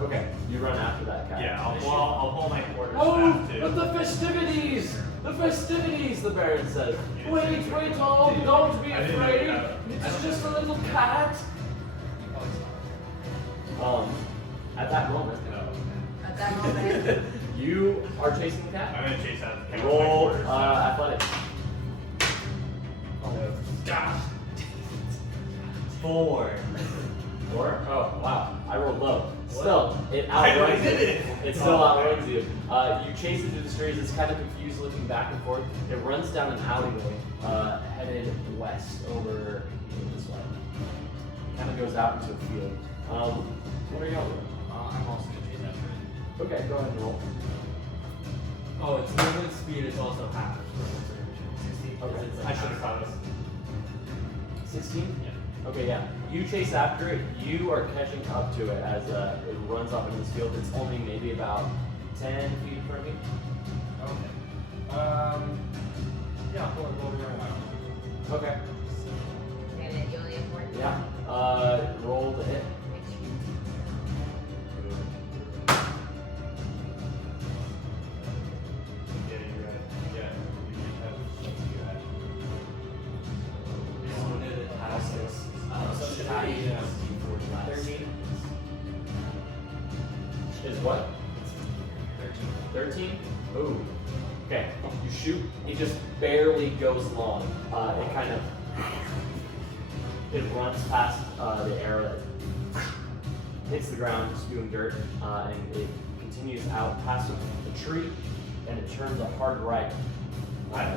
Okay, you run after that cat. Yeah, I'll hold my quarter Oh, staff too. but the festivities! The festivities, the Baron says. You didn't Wait, say wait, that. all, don't be I didn't know afraid. that. It's just a little cat. You probably saw At that moment, At that moment, you are chasing the cat. I'm gonna chase out the cat. Roll with my quarter staff. athletics. Gosh. 4. 4? Oh, wow. I rolled low. Still, it outruns I did you. it. It still outruns you. You chase it through the streets. It's kind of confused, looking back and forth. It runs down an alleyway, headed west over this way. Kind of goes out into a field. What are y'all doing? I'm also gonna chase after it. Okay, go ahead and roll. Oh, it's movement speed is also half. 16. Okay. I should have thought this. 16? Yeah. Okay, yeah. You chase after it. You are catching up to it as it runs off into this field. It's only maybe about 10 feet in front of you. Okay. Yeah, we'll run around. Okay. and then you only have 4. Yeah. Roll to hit. Make sure. Yeah, you're right. Yeah, you have. One of the tasks. So should I I, use 13. Is what? 13? Ooh. Okay. You shoot. It just barely goes long. It kind of. It runs past the arrow that hits the ground, spewing dirt, and it continues out past the tree, and it turns a hard right. I'd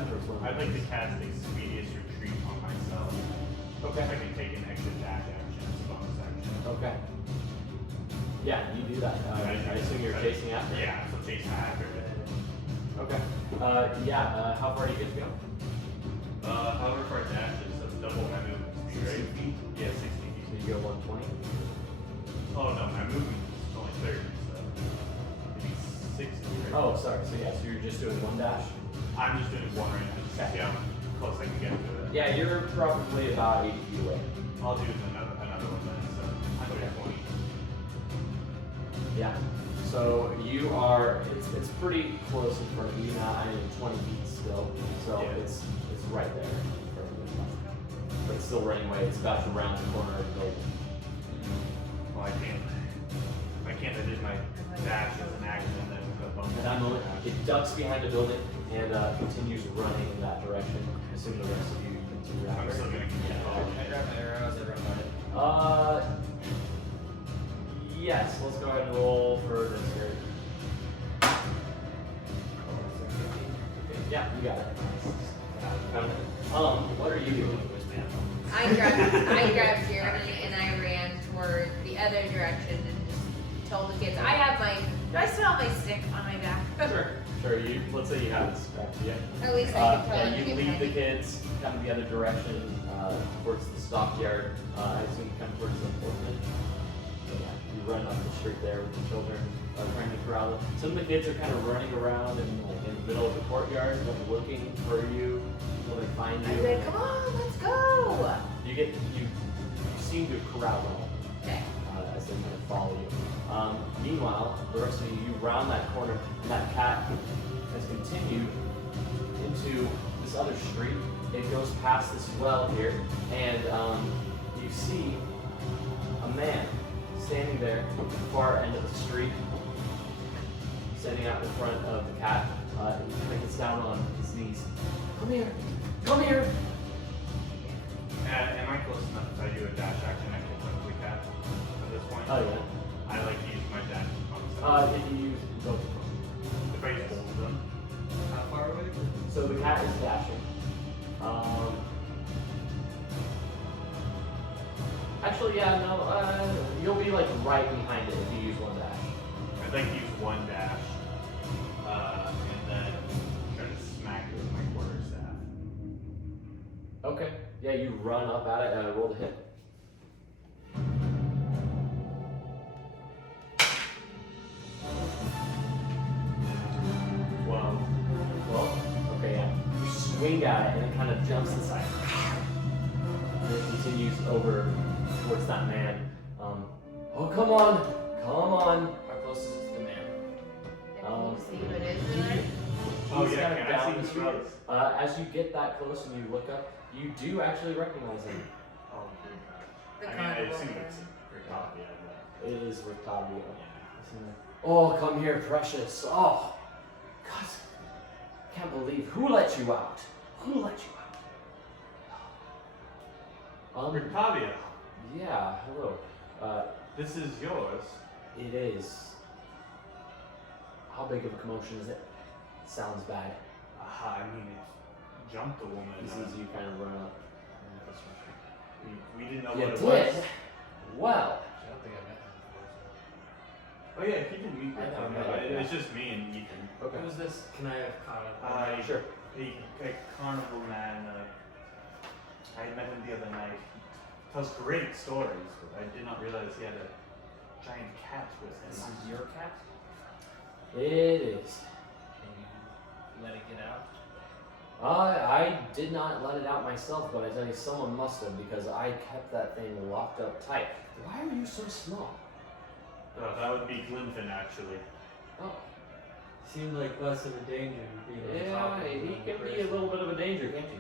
like to cast Expeditious Retreat on myself. Okay. If I can take an extra dash action as a bonus action. Okay. Yeah, you do that. I assume you're chasing after it? Yeah, so chase after it. Okay. How far do you get to go? However far dash is double my movement speed, right? 60 feet? Yeah, 60 feet. So you go 120? Oh no, my movement is only 30, so maybe 60. Right? Oh, sorry. So you're just doing one dash? I'm just doing one right now, just to see how close I can get to it. Yeah, you're probably about 80 feet away. I'll do another one then, so I'm doing 20. Yeah. So you are, it's pretty close in front of you now. I mean, 20 feet still. So Yeah. it's right there in front of you. But it's still running away. It's about to round the corner of the building. Well, I can't. I did my dash as an action, and then go bump. At that moment, it ducks behind the building and continues running in that direction. Assuming the rest of you continue I'm after. still gonna keep Yeah. following. Can I grab my arrow as I run by it? Yes. Let's go ahead and roll for this here. Yeah, you got it. What are you doing? I grabbed Jeremy and I ran toward the other direction and just told the kids, do I still have my stick on my back? Sure. Let's say you haven't scratched yet. At least I can tell them to You get lead the ready. kids kind of the other direction towards the stockyard. I assume kind of towards the orphanage. So, yeah, you run up the street there with the children trying to corral them. Some of the kids are kind of running around in the middle of the courtyard, looking for you until they find I you. said, come on, let's go. You seem to corral them all. Okay. As they kind of follow you. Meanwhile, the rest of you round that corner, and that cat has continued into this other street. It goes past this well here, and you see a man standing there at the far end of the street, standing out in front of the cat. He kind of gets down on his knees. Come here! Come here! Am I close enough if I do a dash action? I can quickly cat at this point. Oh yeah. I like to use my dash on myself. If you use both. If I use both of them. How far away? So the cat is dashing. Actually, yeah, no, you'll be like right behind it if you use one dash. I'd like to use one dash, and then try to smack it with my quarterstaff. Okay. Yeah, you run up at it. Roll to hit. 12. Well, okay, yeah. You swing at it and it kind of jumps aside. And it continues over towards that man. Oh, come on! Come on! How close is it to the man? And can you see who it is in there? Oh He's yeah, kind of can I down see the the street. shrubs? As you get that close and you look up, you do actually recognize him. Oh, The I mean, I carnival assume man. it's Rictavia, but It is Rictavio. Oh, come here, precious. Oh, God. I can't believe. Who let you out? Who let you out? Rictavia, Yeah, hello. this is yours. It is. How big of a commotion is it? Sounds bad. I mean, it jumped a woman. He sees you kind of run up. We didn't know You what it did? was. Well, I don't think I met him before. Oh yeah, he didn't meet I know, Rictavia. yeah. It's just me and Ethan. okay. Who's this? Can I have Connor? Sure. A carnival man. I met him the other night. He tells great stories, but I did not realize he had a giant cat with This him. is your cat? It is. Can you let it get out? I did not let it out myself, but I tell you, someone must have because I kept that thing locked up tight. Why are you so small? That would be Glinfin, actually. Oh, Seemed like less of a danger being on top yeah, of he another can be a person. little bit of a danger, can't he?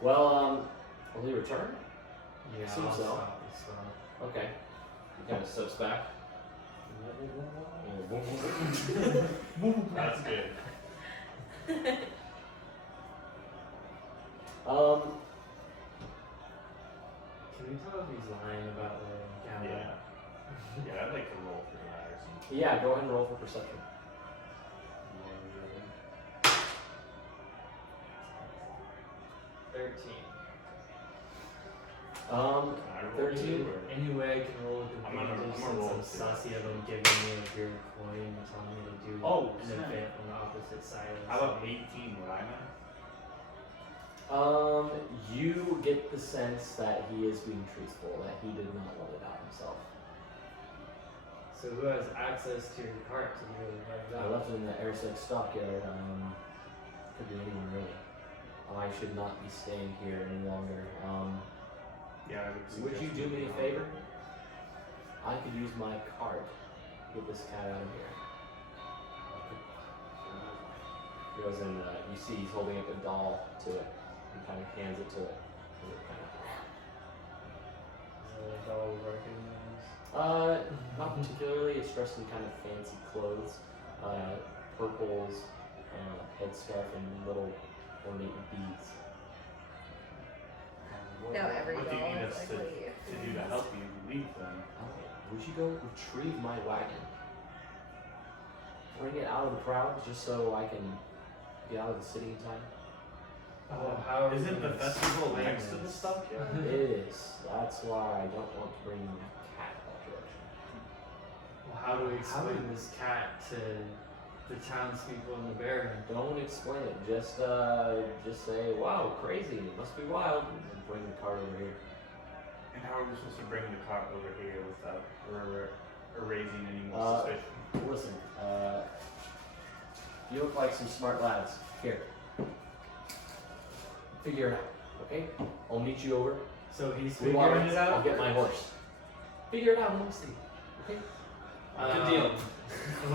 Well, will he return? Yeah, Seems I'll so. stop as well. Okay. He kind of steps back. That's good. Can we tell if he's lying about the encounter? Yeah. Yeah, I'd like to roll for that or something. Yeah, go ahead and roll for perception. 13. Can I roll 13? too, or- Any way I can roll with I'm gonna advantage roll since too. I'm sussy of him giving me a weird coin and telling me to do Oh, an snap. event on the opposite side of the How about city. 18? Would I know? You get the sense that he is being truthful, that he did not let it out himself. So who has access to your cart to be able to let it I out? left it in the airsick stockyard. Could be anyone really. I should not be staying here any longer. Yeah, I would Would you suggest do me a moving on. favor? I could use my cart to get this cat out of here. He goes and you see he's holding up a doll to it and kind of hands it to it. And it kind Is that a doll recognize? not particularly. It's dressed in kind of fancy clothes, purples, headscarf, and little ornate beads. No, every What do you doll need is us like, to wait. do to help you leave them? Would you go retrieve my wagon? Bring it out of the crowd just so I can get out of the city in time? Well, how are we Isn't the gonna festival explain next to the this? stockyard? It is. That's why I don't want to bring my cat that direction. Well, how do we explain this cat to the townspeople in the Baron? Don't explain it. Just say, "Wow, crazy! It must be wild," and bring the cart over here. And how are we supposed to bring the cart over here without raising any more Uh, suspicion? Listen, you look like some smart lads. Here, figure it out. Okay, I'll meet you over. So he's We figuring want it out? I'll get my horse. Figure it out and we'll see. Okay. Good deal.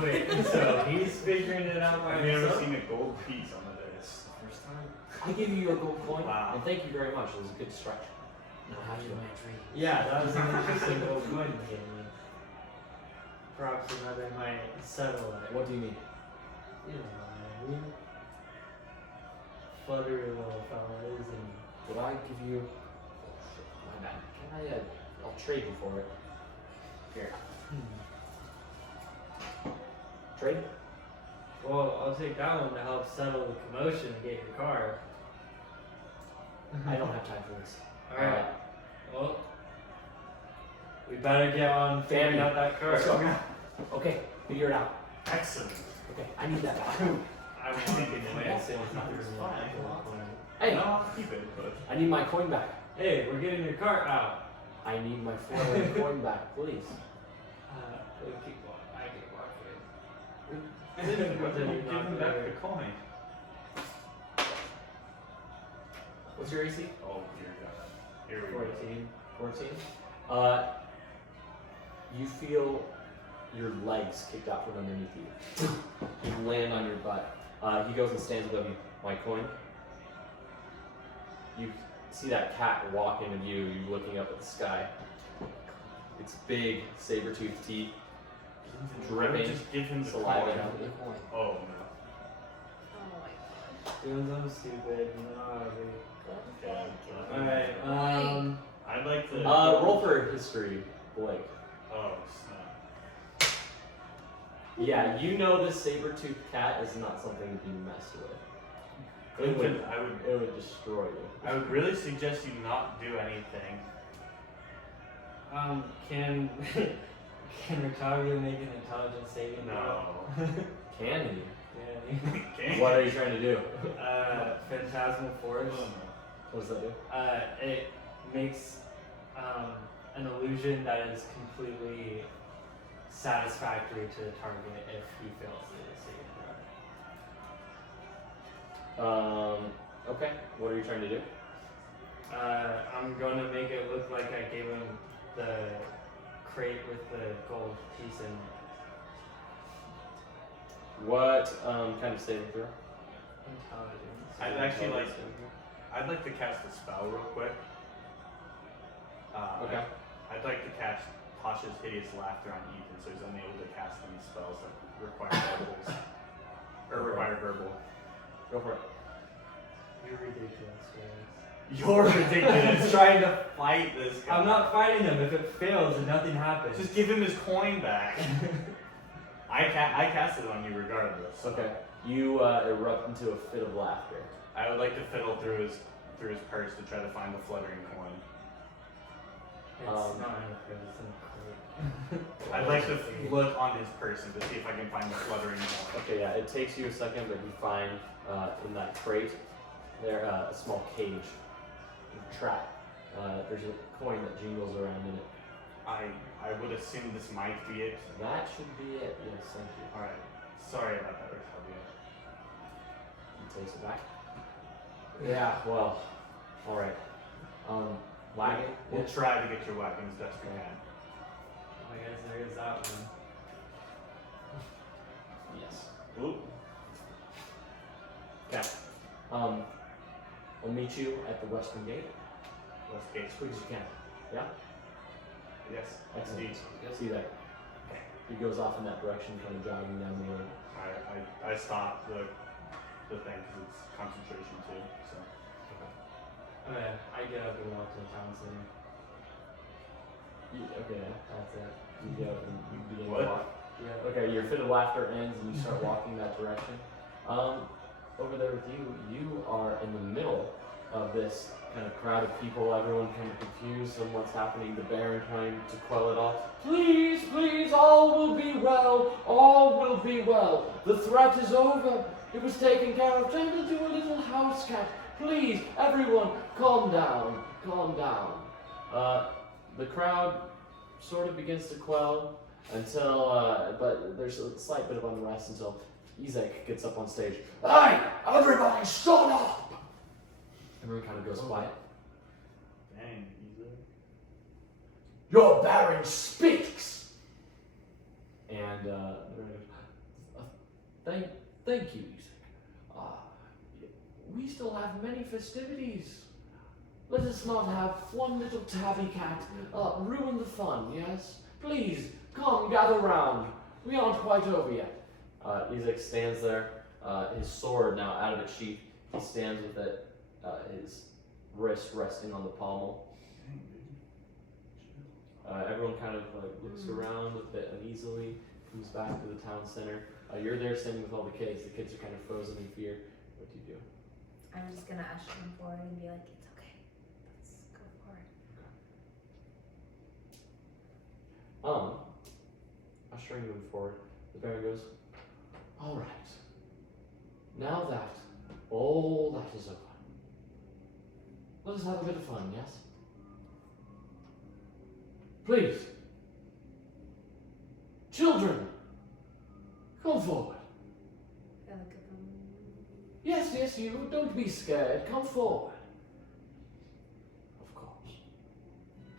Wait, so he's figuring it out by I've never himself? seen a gold piece on the dice. First time? I give you your gold coin, Wow. and thank you very much. It was a good stretch. No, how do you my dream? Yeah, that was an interesting little coin to give me. Perhaps another might settle it. What do you mean? You know what I mean? Fluttery little fellas and Did I give you? Oh shit, my bad. Can I? I'll trade you for it. Here. Trade? well, I'll take that one to help settle the commotion and get your car. I don't have time for this. Alright. Well, we better get on figuring Danny, out that car. Let's go. Okay, figure it out. Excellent. Okay, I need that back. I'm walking away as soon as he threw me Fine. that gold coin. Hey, No, I'll keep it, but I need my coin back. Hey, we're getting your cart out. I need my 4 coin back, please. We'll keep walking. I keep walking. give him back the coin. What's your AC? Oh dear God. Here we go. 14. You feel your legs kicked out from underneath you. You land on your butt. He goes and stands above you. My coin. You see that cat walking at you. You're looking up at the sky. Its big saber-toothed teeth dripping Just give him the saliva coin. down to the coin. Oh no. Oh my Doing something stupid. No, god. Alright, I'd like to. Roll for history, Blake. Oh snap. Yeah, you know this saber-toothed cat is not something to be messed with. It would destroy you. I would really suggest you not do anything. Can Ricardo make an intelligence saving No. Can he? throw? Yeah. Okay. What are you trying to do? Phantasmal Force. What does that do? It makes an illusion that is completely satisfactory to the target if he fails the saving throw. Okay. What are you trying to do? I'm going to make it look like I gave him the crate with the gold piece in it. What kind of saving throw? Intelligence. I'd actually like. I'd like to cast a spell real quick. Okay. I'd like to cast Tasha's Hideous Laughter on Ethan, so he's unable to cast any spells that require verbals. Or require verbal. Go for it. You're ridiculous, guys. You're ridiculous trying to fight this guy. I'm not fighting him. If it fails, then nothing happens. Just give him his coin back. I cast it on you regardless. Okay. You erupt into a fit of laughter. I would like to fiddle through his purse to try to find the fluttering coin. It's not in a crate, it's in a crate. I'd like to look on his person to see if I can find the fluttering coin. Okay, yeah, it takes you a second, but you find in that crate there a small cage, a trap. There's a coin that jingles around in it. I would assume this might be it. That should be it. Yes, thank you. Alright. Sorry about that, Ricardie. He takes it back. Yeah, well, all right. Wagon. We'll try to get your wagon as best we can. I guess there is that one. Yes. Oop. Okay. I'll meet you at the western gate West gate. as quick as you can. Yeah. Yes. Excellent. Indeed. See you there. He goes off in that direction, kind of jogging down the road. I stopped the thing because it's concentration too. So. Okay, I get up and walk to the town center. Okay, that's it. You go and you begin What? to walk. Yeah. Okay, your fit of laughter ends and you start walking that direction. Over there with you, you are in the middle of this kind of crowd of people, everyone kind of confused on what's happening, the Baron trying to quell it all. Please, please, all will be well, all will be well. The threat is over. It was taken care of. Turned into a little house cat. Please, everyone, calm down, calm down. The crowd sort of begins to quell until, but there's a slight bit of unrest until Izek gets up on stage. Hey, everybody, shut up! Everyone kind of goes quiet. Dang, easy. Your Baron speaks! And thank you, Izek. We still have many festivities. Let us not have one little tabby cat ruin the fun, yes? Please, come, gather round. We aren't quite over yet. Izek stands there, his sword now out of its sheath. He stands with it, his wrist resting on the pommel. Everyone kind of looks around a bit uneasily, comes back to the town center. You're there standing with all the kids. The kids are kind of frozen in fear. What do you do? I'm just gonna usher him forward and be like, it's okay. Let's go forward. Ushering them forward, the Baron goes, all right. Now that all that is over, Let us have a bit of fun, yes? Please. Children, come forward. I look at them. Yes, you. Don't be scared. Come forward. Of course.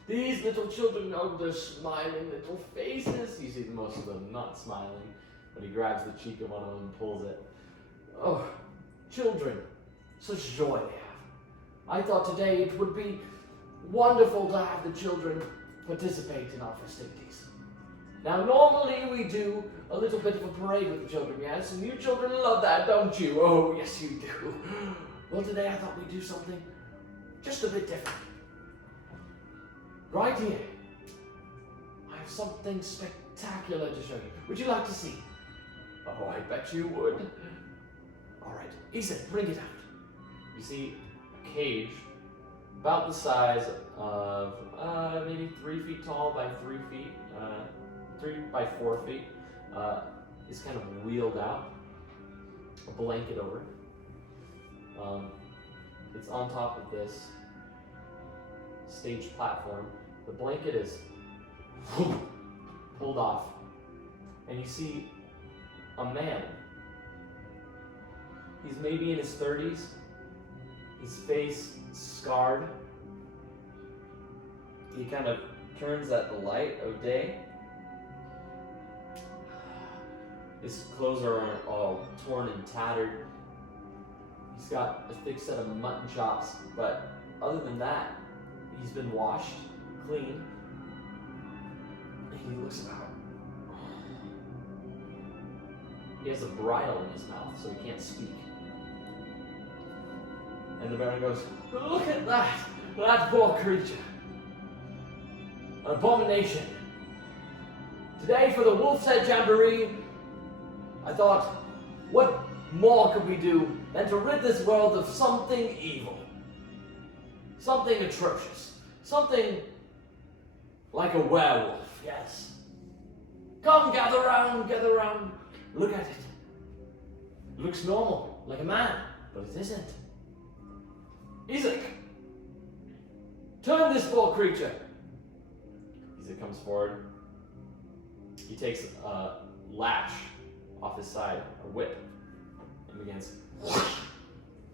These little children know their smiling little faces. You see most of them not smiling, but he grabs the cheek of one of them and pulls it. Oh, children, such joy they have. I thought today it would be wonderful to have the children participate in our festivities. Now, normally we do a little bit of a parade with the children, yes? And you children love that, don't you? Oh, yes, you do. Well, today I thought we'd do something just a bit different. Right here, I have something spectacular to show you. Would you like to see? Oh, I bet you would. All right, Ethan, bring it out. You see a cage about the size of maybe 3 feet tall by 3 feet. 3 by 4 feet, is kind of wheeled out, a blanket over it. It's on top of this stage platform. The blanket is pulled off, and you see a man. He's maybe in his 30s, his face scarred. He kind of turns at the light of day. His clothes are all torn and tattered. He's got a thick set of mutton chops, but other than that, he's been washed, clean. And he looks about. He has a bridle in his mouth, so he can't speak. And the Baron goes, "Look at that poor creature. An abomination. Today for the Wolf's Head Jamboree, I thought, what more could we do than to rid this world of something evil? Something atrocious. Something like a werewolf, yes. Come, gather round. Look at it. It looks normal, like a man, but it isn't. Isaac, turn this poor creature." Isaac comes forward. He takes a latch off his side, a whip, and begins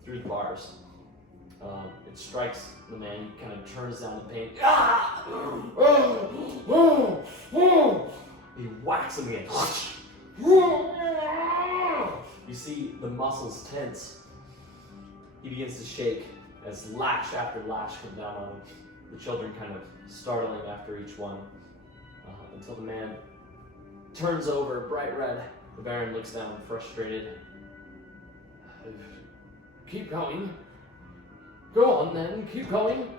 through the bars. It strikes the man. He kind of turns down the pain. He whacks him again. You see the muscles tense. He begins to shake as lash after lash come down on him. The children kind of startling after each one, until the man turns over, bright red. The Baron looks down, frustrated. "Keep going. Go on then, keep going."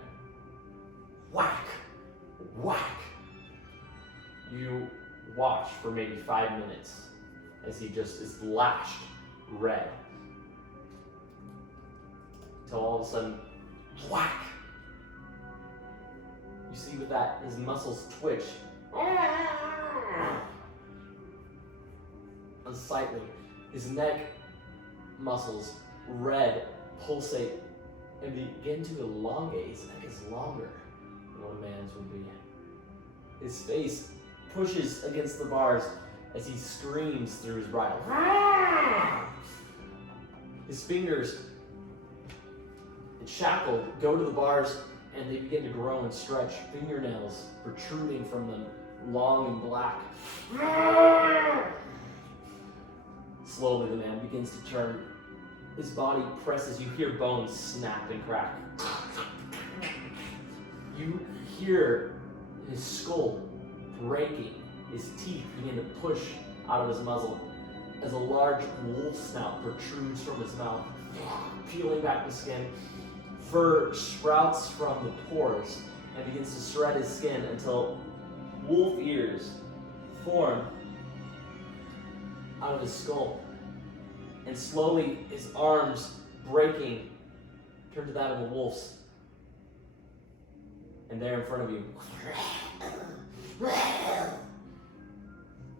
Whack! Whack! You watch for maybe 5 minutes as he just is lashed red. Until all of a sudden, whack! You see with that, his muscles twitch. Unsightly. His neck muscles, red, pulsate, and begin to elongate. His neck is longer than what a man's would be. His face pushes against the bars as he screams through his bridle. His fingers, shackled, go to the bars, and they begin to grow and stretch, fingernails protruding from them, long and black. Slowly the man begins to turn. His body presses. You hear bones snap and crack. You hear his skull breaking. His teeth begin to push out of his muzzle as a large wolf snout protrudes from his mouth, peeling back the skin. Fur sprouts from the pores and begins to shred his skin until wolf ears form out of his skull. And slowly his arms, breaking, turn to that of a wolf's. And there in front of you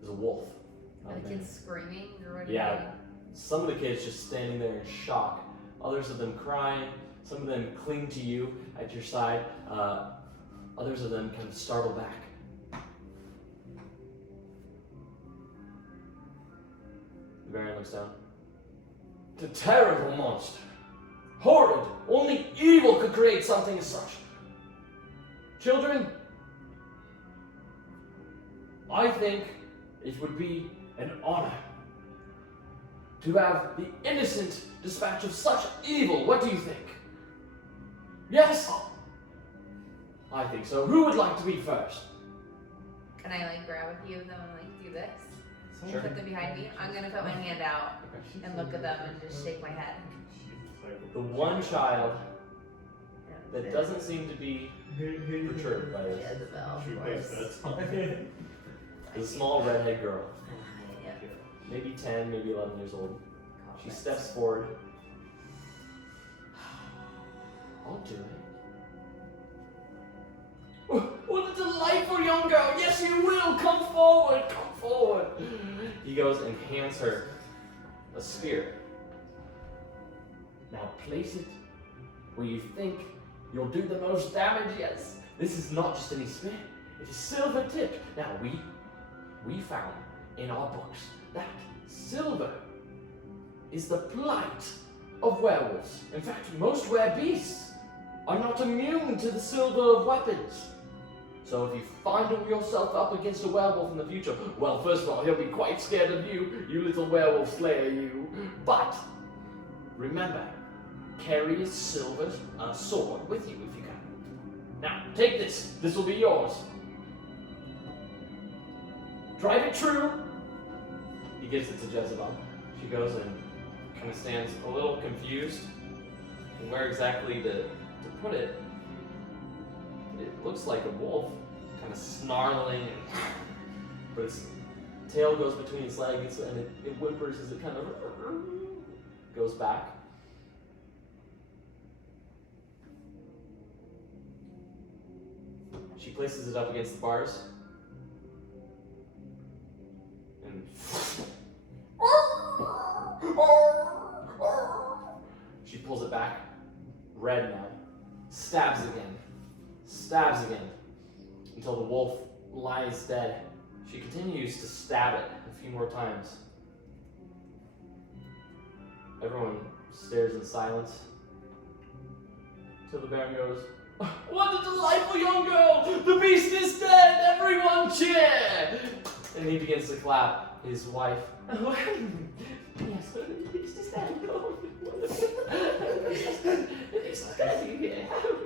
is a wolf. Are the kids screaming or what? Yeah. Some of the kids just standing there in shock. Others of them crying. Some of them cling to you at your side. Others of them kind of startle back. The Baron looks down. The terrible monster. Horrid. Only evil could create something as such. Children, I think it would be an honor to have the innocent dispatch of such evil. What do you think? Yes? I think so. Who would like to be first? Can I like grab a few of them and like do this? Sure. Put them behind me. I'm gonna put my hand out and look at them and just shake my head. The one child that doesn't seem to be perturbed by this Jezebel, She of thinks course. that's is a small redhead girl. Yeah. Maybe 10, maybe 11 years old. She steps forward. I'll do it. What a delightful young girl! Yes, you will! Come forward! Come forward! He goes and hands her a spear. Now place it where you think you'll do the most damage. Yes, this is not just any spear. It is silver tipped. Now we found in our books that silver is the plight of werewolves. In fact, most beasts are not immune to the silver of weapons. So if you find yourself up against a werewolf in the future, well, first of all, he'll be quite scared of you, you little werewolf slayer, you. But remember, carry a silver sword with you if you can. Now, take this. This will be yours. Drive it true. He gives it to Jezebel. She goes and kind of stands a little confused on where exactly to put it. It looks like a wolf, kind of snarling, but its tail goes between its legs and it whimpers as it kind of goes back. She places it up against the bars and she pulls it back, red now, stabs again, until the wolf lies dead. She continues to stab it a few more times. Everyone stares in silence till the Baron goes, "What a delightful young girl! The beast is dead! Everyone cheer!" And he begins to clap his wife. Yes, the beast is dead.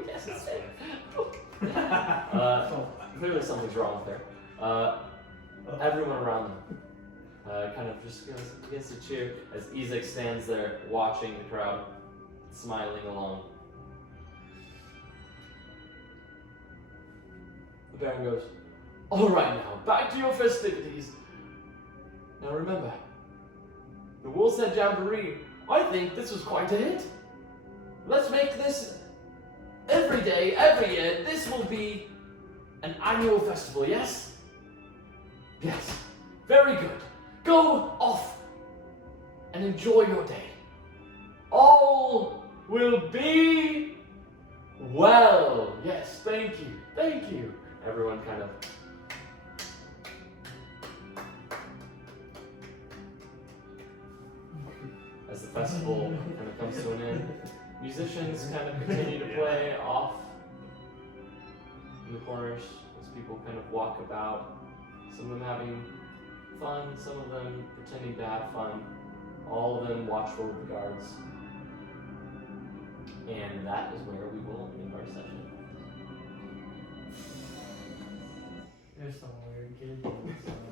Yes, it's dead. Clearly something's wrong there. Everyone around them kind of just begins to cheer as Ezek stands there watching the crowd, smiling along. The Baron goes, "All right now, back to your festivities. Now remember, the Wolves Head Jamboree, I think this was quite a hit. Let's make this every day, every year. This will be an annual festival, yes? Yes. Very good. Go off and enjoy your day. All will be well." Yes, thank you. Thank you. Everyone kind of as the festival kind of comes to an end. Musicians kind of continue to play off in the corners as people kind of walk about. Some of them having fun, some of them pretending to have fun. All of them watchful of the guards. And that is where we will end our session. There's some weird kids.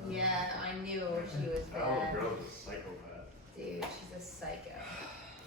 Yeah, I knew she was Oh, bad. girl is a psychopath. Dude, she's a psycho.